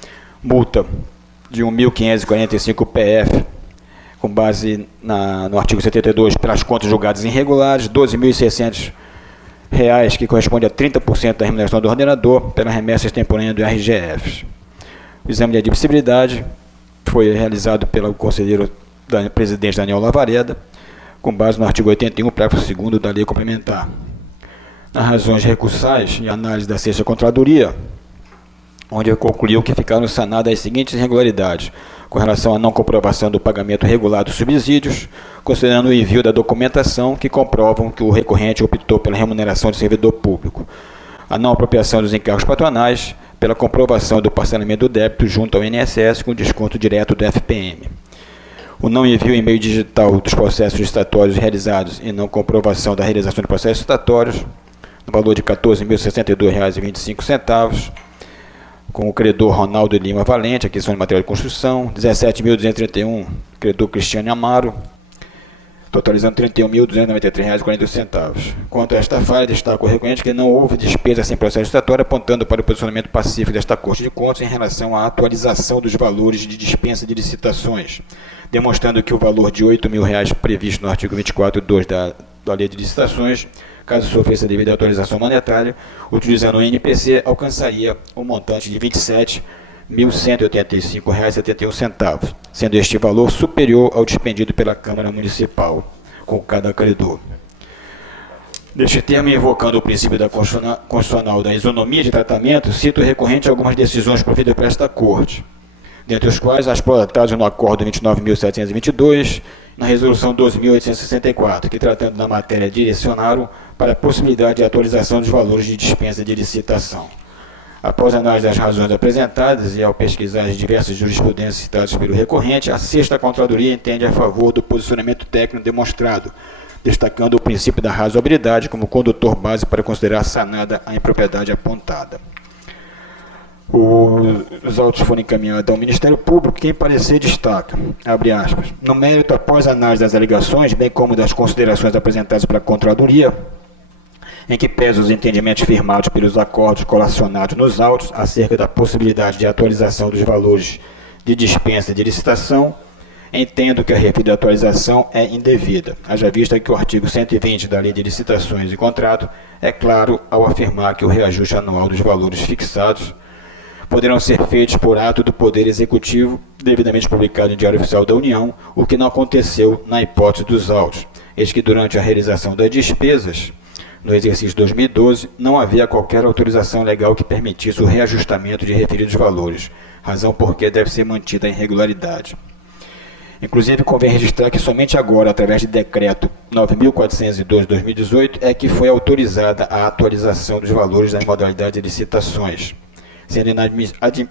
multa de 1.545 UPF, com base no artigo 72, pelas contas julgadas irregulares, R$ 12.600, que corresponde a 30% da remuneração do ordenador, pela remessa extemporânea do RGF. O exame de admissibilidade foi realizado pelo conselheiro presidente Daniel Lavareda, com base no artigo 81, parágrafo 2º da lei complementar. Nas razões recursais e análise da 6ª Controladoria, onde concluiu que ficaram sanadas as seguintes irregularidades, com relação à não comprovação do pagamento regular dos subsídios, considerando o envio da documentação que comprovam que o recorrente optou pela remuneração de servidor público, a não apropriação dos encargos patronais, pela comprovação do parcelamento do débito junto ao INSS com desconto direto do FPM. O não envio em meio digital dos processos licitatórios realizados e não comprovação da realização de processos licitatórios, no valor de R$ 14.062,25, com o credor Ronaldo Lima Valente, aquisição de material de construção, R$ 17.231, credor Cristiane Amaro, totalizando R$ 31.293,40. Quanto a esta falha, destaca o recorrente que não houve despesa sem processo licitatório, apontando para o posicionamento pacífico desta Corte de Contas em relação à atualização dos valores de dispensa de licitações, demonstrando que o valor de R$ 8.000 previsto no artigo 24.2 da Lei de Licitações, caso sofresse a devida atualização monetária, utilizando o NPC, alcançaria um montante de R$ 27.185,71, sendo este valor superior ao dispendido pela Câmara Municipal com cada credor. Neste termo, invocando o princípio da constitucional da isonomia de tratamento, cito recorrente algumas decisões providas por esta Corte. dentre os quais as projetadas no Acordo 29.722, na Resolução 2.864, que, tratando da matéria, direcionaram para a possibilidade de atualização dos valores de dispensa de licitação. Após a análise das razões apresentadas e ao pesquisar as diversas jurisprudências citadas pelo recorrente, a 6ª Controladoria entende a favor do posicionamento técnico demonstrado, destacando o princípio da razoabilidade como condutor base para considerar sanada a impropriedade apontada. Os autos foram encaminhados ao Ministério Público, que em parecer destaca, abre aspas, no mérito, após a análise das alegações, bem como das considerações apresentadas pela Controladoria, em que pesa os entendimentos firmados pelos acordos colacionados nos autos acerca da possibilidade de atualização dos valores de dispensa de licitação, entendo que a referida atualização é indevida, haja vista que o artigo 120 da Lei de Licitações e Contrato é claro ao afirmar que o reajuste anual dos valores fixados poderão ser feitos por ato do Poder Executivo, devidamente publicado no Diário Oficial da União, o que não aconteceu na hipótese dos autos, eis que durante a realização das despesas, no exercício 2012, não havia qualquer autorização legal que permitisse o reajustamento de referidos valores, razão por que deve ser mantida a irregularidade. Inclusive, convém registrar que somente agora, através de Decreto 9.402/2018, é que foi autorizada a atualização dos valores das modalidades de licitações, sendo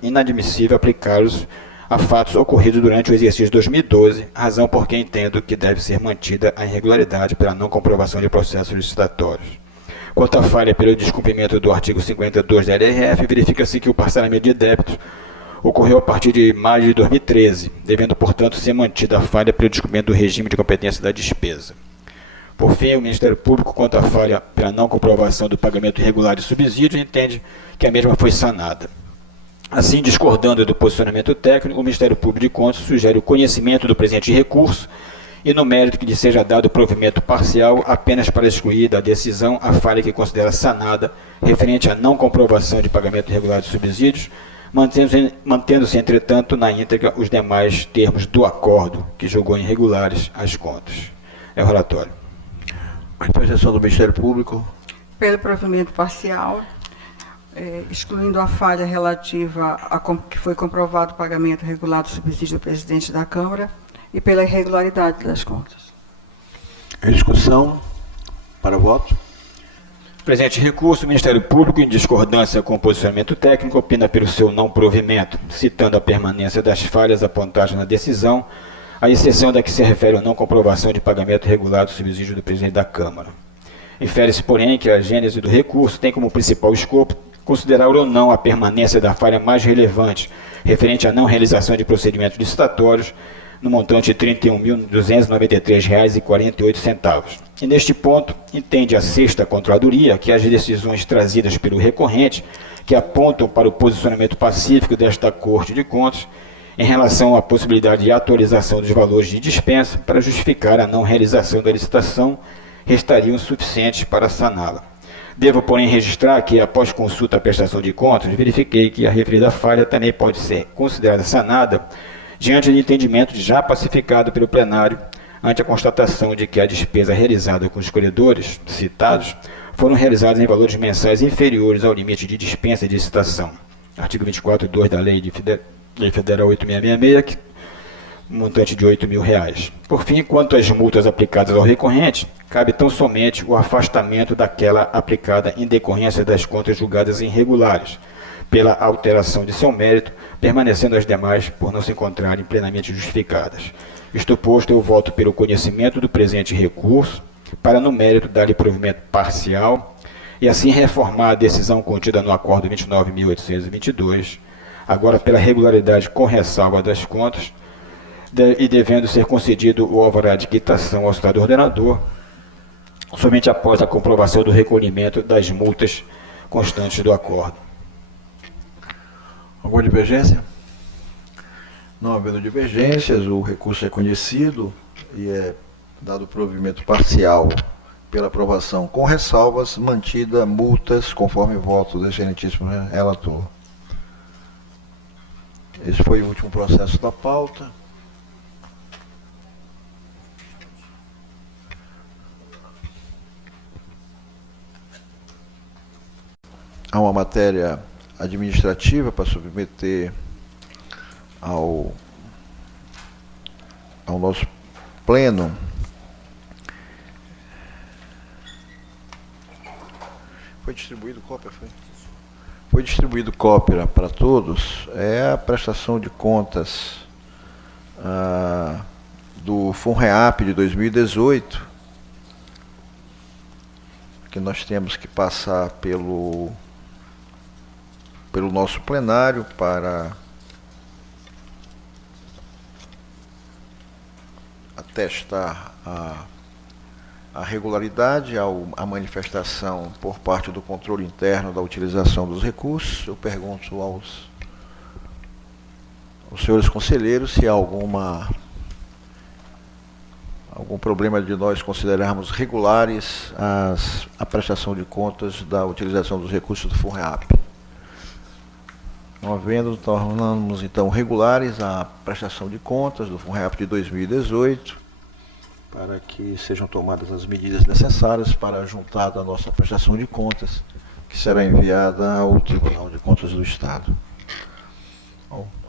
inadmissível aplicá-los a fatos ocorridos durante o exercício 2012, razão por que entendo que deve ser mantida a irregularidade pela não comprovação de processos licitatórios. Quanto à falha pelo descumprimento do artigo 52 da LRF, verifica-se que o parcelamento de débitos ocorreu a partir de maio de 2013, devendo, portanto, ser mantida a falha pelo descumprimento do regime de competência da despesa. Por fim, o Ministério Público, quanto à falha pela não comprovação do pagamento irregular de subsídio, entende que a mesma foi sanada. Assim, discordando do posicionamento técnico, o Ministério Público de Contas sugere o conhecimento do presente recurso e, no mérito, que lhe seja dado provimento parcial apenas para excluir da decisão a falha que considera sanada referente à não comprovação de pagamento irregular de subsídios, mantendo-se, entretanto, na íntegra os demais termos do acordo que julgou irregulares as contas. É o relatório. A representação do Ministério Público. Pelo provimento parcial, excluindo a falha relativa a que foi comprovado o pagamento regular do subsídio do presidente da Câmara e pela irregularidade das contas. Em discussão, para voto. Presente recurso, o Ministério Público, em discordância com o posicionamento técnico, opina pelo seu não provimento, citando a permanência das falhas apontadas na decisão, à exceção da que se refere à não comprovação de pagamento regular do subsídio do presidente da Câmara. Infere-se, porém, que a gênese do recurso tem como principal escopo considerar ou não a permanência da falha mais relevante, referente à não realização de procedimentos licitatórios, no montante de R$ 31.293,48. E neste ponto, entende a 6ª Controladoria que as decisões trazidas pelo recorrente, que apontam para o posicionamento pacífico desta Corte de Contas, em relação à possibilidade de atualização dos valores de dispensa para justificar a não realização da licitação, restariam suficientes para saná-la. Devo, porém, registrar que, após consulta à prestação de contas, verifiquei que a referida falha também pode ser considerada sanada diante do entendimento já pacificado pelo plenário, ante a constatação de que a despesa realizada com os credores citados foram realizadas em valores mensais inferiores ao limite de dispensa de licitação. Artigo 24.2 da Lei Federal 8666, montante de R$ 8.000. Por fim, quanto às multas aplicadas ao recorrente, cabe tão somente o afastamento daquela aplicada em decorrência das contas julgadas irregulares, pela alteração de seu mérito, permanecendo as demais por não se encontrarem plenamente justificadas. Isto posto, eu voto pelo conhecimento do presente recurso, para no mérito dar-lhe provimento parcial, e assim reformar a decisão contida no Acordo 29.822, agora pela regularidade com ressalva das contas, e devendo ser concedido o alvará de quitação ao Estado ordenador, somente após a comprovação do recolhimento das multas constantes do acordo. Alguma divergência? Não havendo divergências, o recurso é conhecido e é dado provimento parcial pela aprovação com ressalvas, mantida multas conforme voto do excelentíssimo relator. Esse foi o último processo da pauta. Há uma matéria administrativa para submeter ao nosso pleno foi distribuído cópia, foi distribuído cópia para todos, é a prestação de contas do FUNREAP de 2018, que nós temos que passar pelo nosso plenário para atestar a regularidade, a manifestação por parte do controle interno da utilização dos recursos. Eu pergunto aos senhores conselheiros se há algum problema de nós considerarmos regulares a prestação de contas da utilização dos recursos do FUNREAP. Não havendo, tornamos então regulares a prestação de contas do FUNREAP de 2018, para que sejam tomadas as medidas necessárias para a juntada da nossa prestação de contas, que será enviada ao Tribunal de Contas do Estado.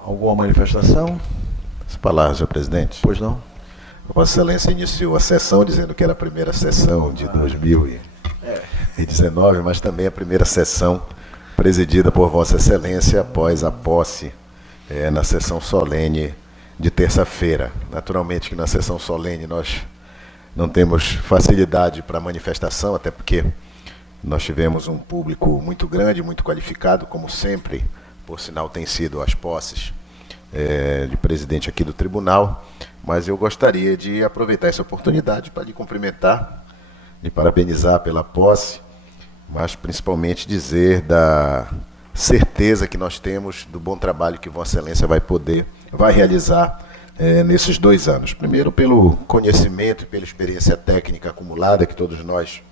Alguma manifestação? As palavras, senhor presidente. Pois não? Vossa Excelência iniciou a sessão dizendo que era a primeira sessão de 2019, mas também a primeira sessão presidida por Vossa Excelência após a posse na sessão solene de terça-feira. Naturalmente que na sessão solene nós não temos facilidade para manifestação, até porque nós tivemos um público muito grande, muito qualificado, como sempre, por sinal tem sido as posses de presidente aqui do tribunal, mas eu gostaria de aproveitar essa oportunidade para lhe cumprimentar, lhe parabenizar pela posse, mas principalmente dizer da certeza que nós temos do bom trabalho que Vossa Excelência vai realizar nesses 2 anos. Primeiro, pelo conhecimento e pela experiência técnica acumulada que todos nós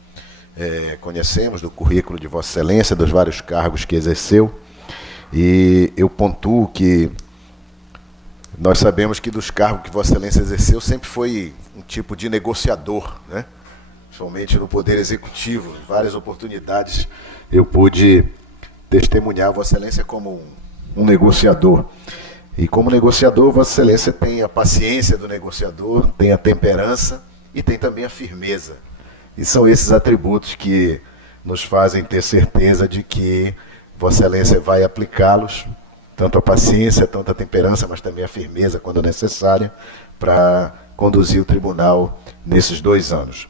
conhecemos do currículo de Vossa Excelência, dos vários cargos que exerceu, e eu pontuo que nós sabemos que dos cargos que Vossa Excelência exerceu sempre foi um tipo de negociador, né? Principalmente no Poder Executivo. Em várias oportunidades eu pude testemunhar Vossa Excelência como um negociador. E como negociador, Vossa Excelência tem a paciência do negociador, tem a temperança e tem também a firmeza. E são esses atributos que nos fazem ter certeza de que Vossa Excelência vai aplicá-los, tanto a paciência, tanto a temperança, mas também a firmeza, quando necessária, para conduzir o tribunal nesses 2 anos.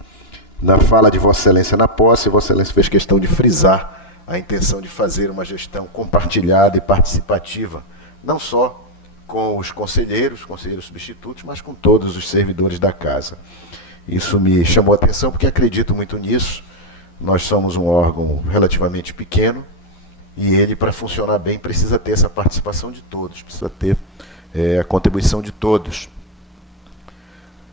Na fala de Vossa Excelência na posse, Vossa Excelência fez questão de frisar a intenção de fazer uma gestão compartilhada e participativa, não só com os conselheiros substitutos, mas com todos os servidores da casa. Isso me chamou a atenção porque acredito muito nisso. Nós somos um órgão relativamente pequeno e ele, para funcionar bem, precisa ter essa participação de todos, precisa ter a contribuição de todos.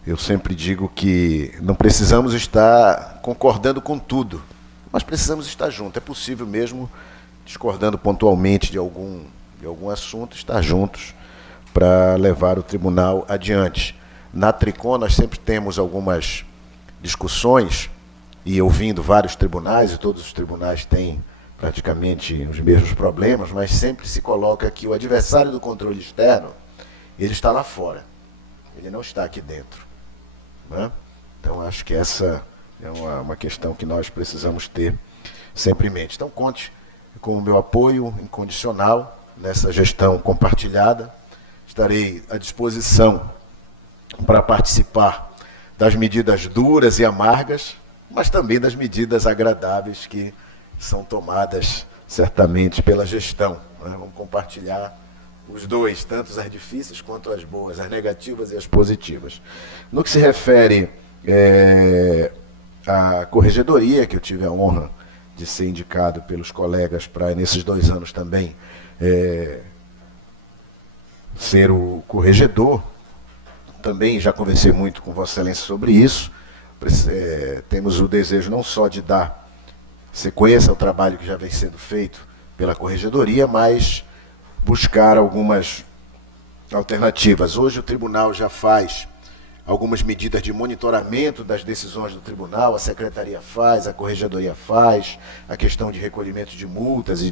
Eu sempre digo que não precisamos estar concordando com tudo, mas precisamos estar juntos. É possível mesmo, discordando pontualmente de algum assunto, estar juntos para levar o tribunal adiante. Na Tricom nós sempre temos algumas discussões, e ouvindo vários tribunais, e todos os tribunais têm praticamente os mesmos problemas, mas sempre se coloca que o adversário do controle externo, ele está lá fora, ele não está aqui dentro, né? Então acho que essa é uma questão que nós precisamos ter sempre em mente. Então conte com o meu apoio incondicional nessa gestão compartilhada. Estarei à disposição para participar das medidas duras e amargas, mas também das medidas agradáveis que são tomadas certamente pela gestão, né? Vamos compartilhar os dois, tanto as difíceis quanto as boas, as negativas e as positivas. No que se refere à corregedoria, que eu tive a honra de ser indicado pelos colegas para, nesses 2 anos também, ser o corregedor, também já conversei muito com Vossa Excelência sobre isso. Temos o desejo não só de dar sequência ao trabalho que já vem sendo feito pela corregedoria, mas buscar algumas alternativas. Hoje o tribunal já faz algumas medidas de monitoramento das decisões do tribunal, a secretaria faz, a corregedoria faz, a questão de recolhimento de multas e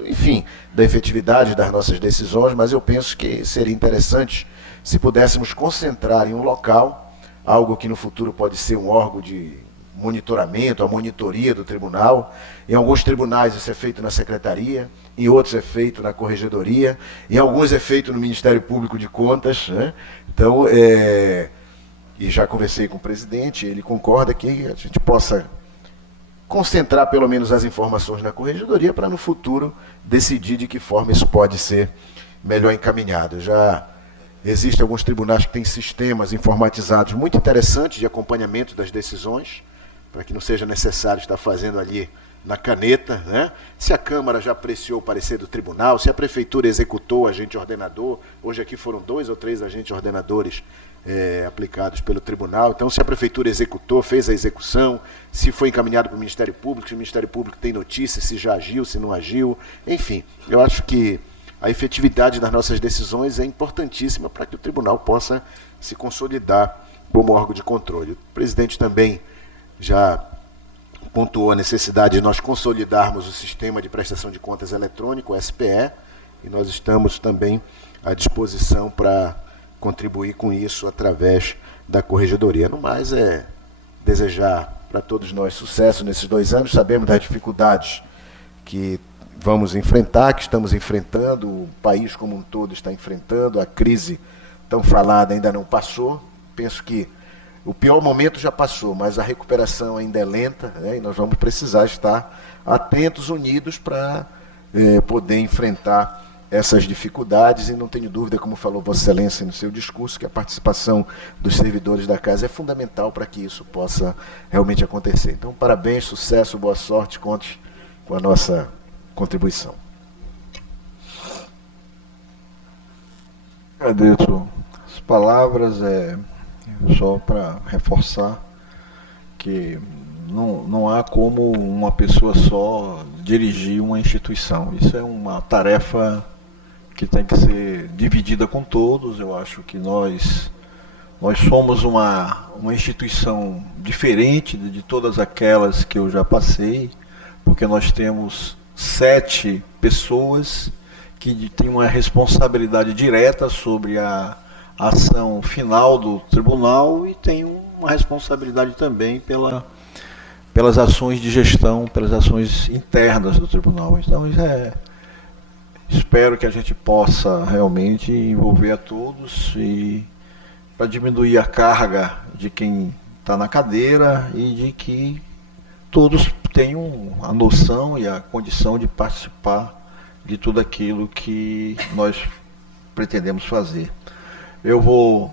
enfim, da efetividade das nossas decisões, mas eu penso que seria interessante se pudéssemos concentrar em um local, algo que no futuro pode ser um órgão de monitoramento, a monitoria do tribunal. Em alguns tribunais isso é feito na secretaria, em outros é feito na corregedoria, em alguns é feito no Ministério Público de Contas, né? Então, e já conversei com o presidente, ele concorda que a gente possa concentrar pelo menos as informações na corregedoria para no futuro decidir de que forma isso pode ser melhor encaminhado. Já existem alguns tribunais que têm sistemas informatizados muito interessantes de acompanhamento das decisões, para que não seja necessário estar fazendo ali na caneta, né? Se a Câmara já apreciou o parecer do tribunal, se a Prefeitura executou o agente ordenador, hoje aqui foram 2 ou 3 agentes ordenadores aplicados pelo tribunal, então se a Prefeitura executou, fez a execução, se foi encaminhado para o Ministério Público, se o Ministério Público tem notícia, se já agiu, se não agiu, enfim, eu acho que a efetividade das nossas decisões é importantíssima para que o tribunal possa se consolidar como órgão de controle. O presidente também já pontuou a necessidade de nós consolidarmos o sistema de prestação de contas eletrônico, o SPE, e nós estamos também à disposição para contribuir com isso através da corregedoria. No mais, é desejar para todos nós sucesso nesses 2 anos. Sabemos das dificuldades que vamos enfrentar, que estamos enfrentando, o país como um todo está enfrentando, a crise tão falada ainda não passou. Penso que o pior momento já passou, mas a recuperação ainda é lenta, né? E nós vamos precisar estar atentos, unidos, para poder enfrentar essas dificuldades, e não tenho dúvida, como falou Vossa Excelência no seu discurso, que a participação dos servidores da Casa é fundamental para que isso possa realmente acontecer. Então, parabéns, sucesso, boa sorte, conte com a nossa contribuição. Agradeço as palavras, só para reforçar que não há como uma pessoa só dirigir uma instituição. Isso é uma tarefa que tem que ser dividida com todos. Eu acho que nós somos uma instituição diferente de todas aquelas que eu já passei, porque nós temos 7 pessoas que têm uma responsabilidade direta sobre a ação final do tribunal e tem uma responsabilidade também pelas ações de gestão, pelas ações internas do tribunal. Então, espero que a gente possa realmente envolver a todos e para diminuir a carga de quem está na cadeira e de que todos tenham a noção e a condição de participar de tudo aquilo que nós pretendemos fazer. Eu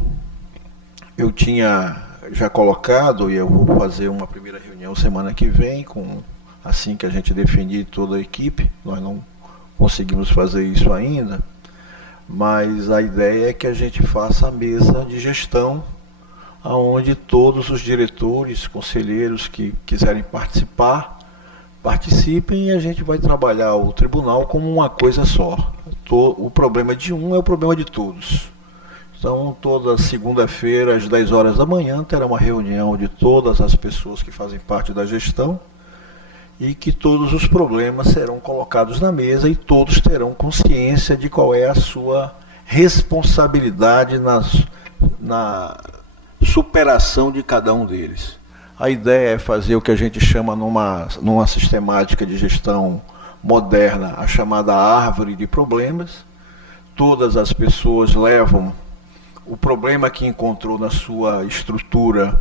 tinha já colocado, e eu vou fazer uma primeira reunião semana que vem, assim que a gente definir toda a equipe. Nós não conseguimos fazer isso ainda, mas a ideia é que a gente faça a mesa de gestão, onde todos os diretores, conselheiros que quiserem participar, participem, e a gente vai trabalhar o tribunal como uma coisa só. O problema de um é o problema de todos. Então, toda segunda-feira, às 10 horas da manhã, terá uma reunião de todas as pessoas que fazem parte da gestão e que todos os problemas serão colocados na mesa e todos terão consciência de qual é a sua responsabilidade na superação de cada um deles. A ideia é fazer o que a gente chama numa sistemática de gestão moderna, a chamada árvore de problemas. Todas as pessoas levam o problema que encontrou na sua estrutura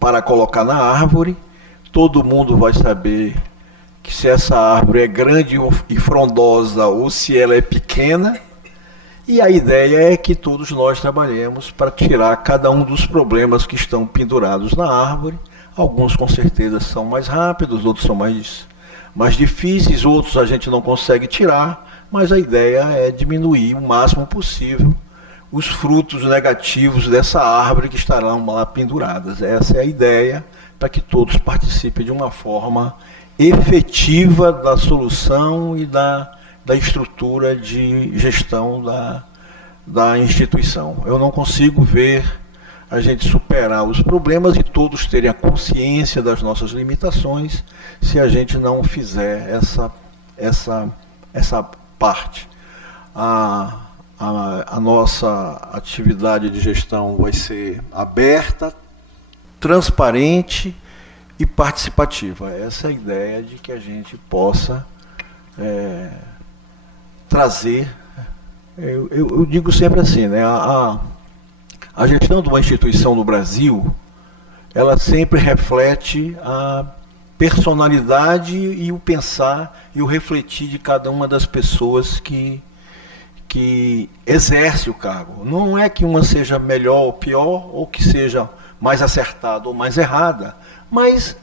para colocar na árvore. Todo mundo vai saber que se essa árvore é grande e frondosa ou se ela é pequena. E a ideia é que todos nós trabalhemos para tirar cada um dos problemas que estão pendurados na árvore. Alguns com certeza são mais rápidos, outros são mais difíceis, outros a gente não consegue tirar, mas a ideia é diminuir o máximo possível os frutos negativos dessa árvore que estarão lá penduradas. Essa é a ideia, para que todos participem de uma forma efetiva da solução e da estrutura de gestão da instituição. Eu não consigo ver a gente superar os problemas e todos terem a consciência das nossas limitações se a gente não fizer essa essa parte. A nossa atividade de gestão vai ser aberta, transparente e participativa. Essa é a ideia de que a gente possa trazer. Eu digo sempre assim, né? A gestão de uma instituição no Brasil, ela sempre reflete a personalidade e o pensar e o refletir de cada uma das pessoas que exerce o cargo. Não é que uma seja melhor ou pior, ou que seja mais acertada ou mais errada, mas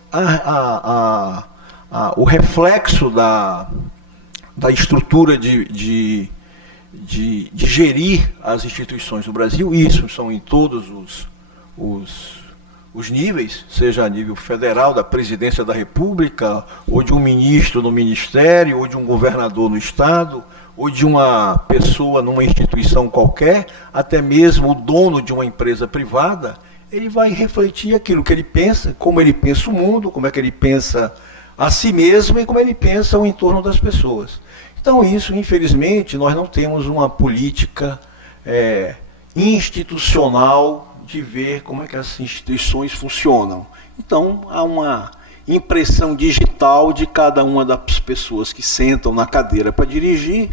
o reflexo da estrutura de gerir as instituições do Brasil, isso são em todos os níveis, seja a nível federal, da presidência da República, ou de um ministro no ministério, ou de um governador no estado, ou de uma pessoa numa instituição qualquer, até mesmo o dono de uma empresa privada, ele vai refletir aquilo que ele pensa, como ele pensa o mundo, como é que ele pensa a si mesmo e como ele pensa o entorno das pessoas. Então isso, infelizmente, nós não temos uma política institucional de ver como é que as instituições funcionam. Então há uma impressão digital de cada uma das pessoas que sentam na cadeira para dirigir,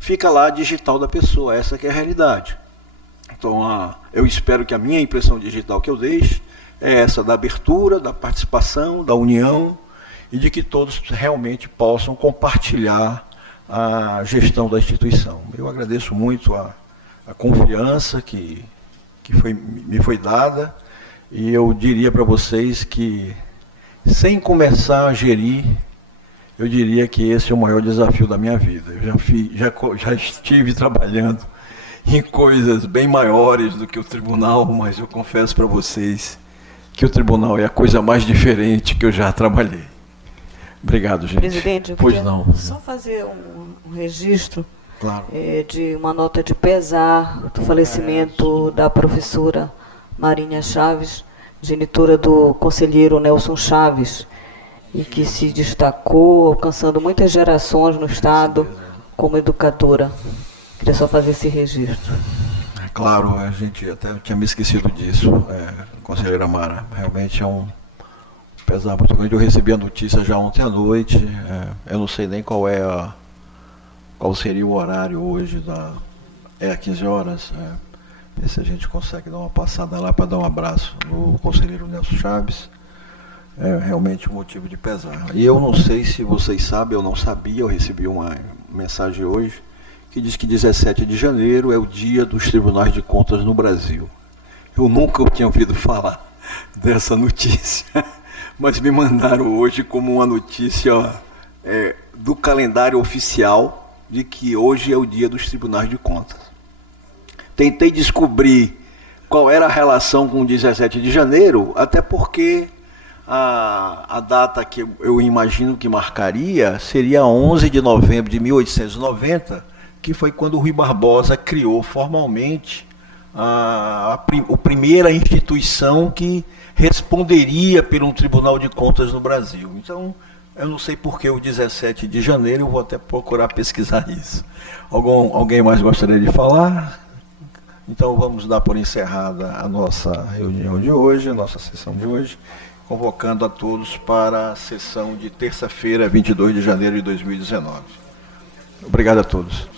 fica lá a digital da pessoa, essa que é a realidade. Então eu espero que a minha impressão digital que eu deixe é essa da abertura, da participação, da união e de que todos realmente possam compartilhar a gestão da instituição. Eu agradeço muito a confiança que me foi dada e eu diria para vocês que, sem começar a gerir, eu diria que esse é o maior desafio da minha vida. Eu já estive trabalhando em coisas bem maiores do que o tribunal, mas eu confesso para vocês que o tribunal é a coisa mais diferente que eu já trabalhei. Obrigado, gente. Presidente, eu pois não. Só fazer um registro, claro, de uma nota de pesar do falecimento da professora Marinha Chaves, genitora do conselheiro Nelson Chaves, e que se destacou, alcançando muitas gerações no Estado como educadora. Queria só fazer esse registro. Claro, a gente até tinha me esquecido disso, conselheira Mara. Realmente é um pesar muito grande. Eu recebi a notícia já ontem à noite. Eu não sei nem qual seria o horário hoje. É 15 horas. Ver se a gente consegue dar uma passada lá para dar um abraço no conselheiro Nelson Chaves. É realmente um motivo de pesar. E eu não sei se vocês sabem, eu não sabia, eu recebi uma mensagem hoje que diz que 17 de janeiro é o dia dos tribunais de contas no Brasil. Eu nunca tinha ouvido falar dessa notícia, mas me mandaram hoje como uma notícia do calendário oficial de que hoje é o dia dos tribunais de contas. Tentei descobrir qual era a relação com o 17 de janeiro, até porque a data que eu imagino que marcaria seria 11 de novembro de 1890, que foi quando o Rui Barbosa criou formalmente a primeira instituição que responderia por um Tribunal de Contas no Brasil. Então, eu não sei por que o 17 de janeiro, eu vou até procurar pesquisar isso. Alguém mais gostaria de falar? Então, vamos dar por encerrada a nossa reunião de hoje, a nossa sessão de hoje, convocando a todos para a sessão de terça-feira, 22 de janeiro de 2019. Obrigado a todos.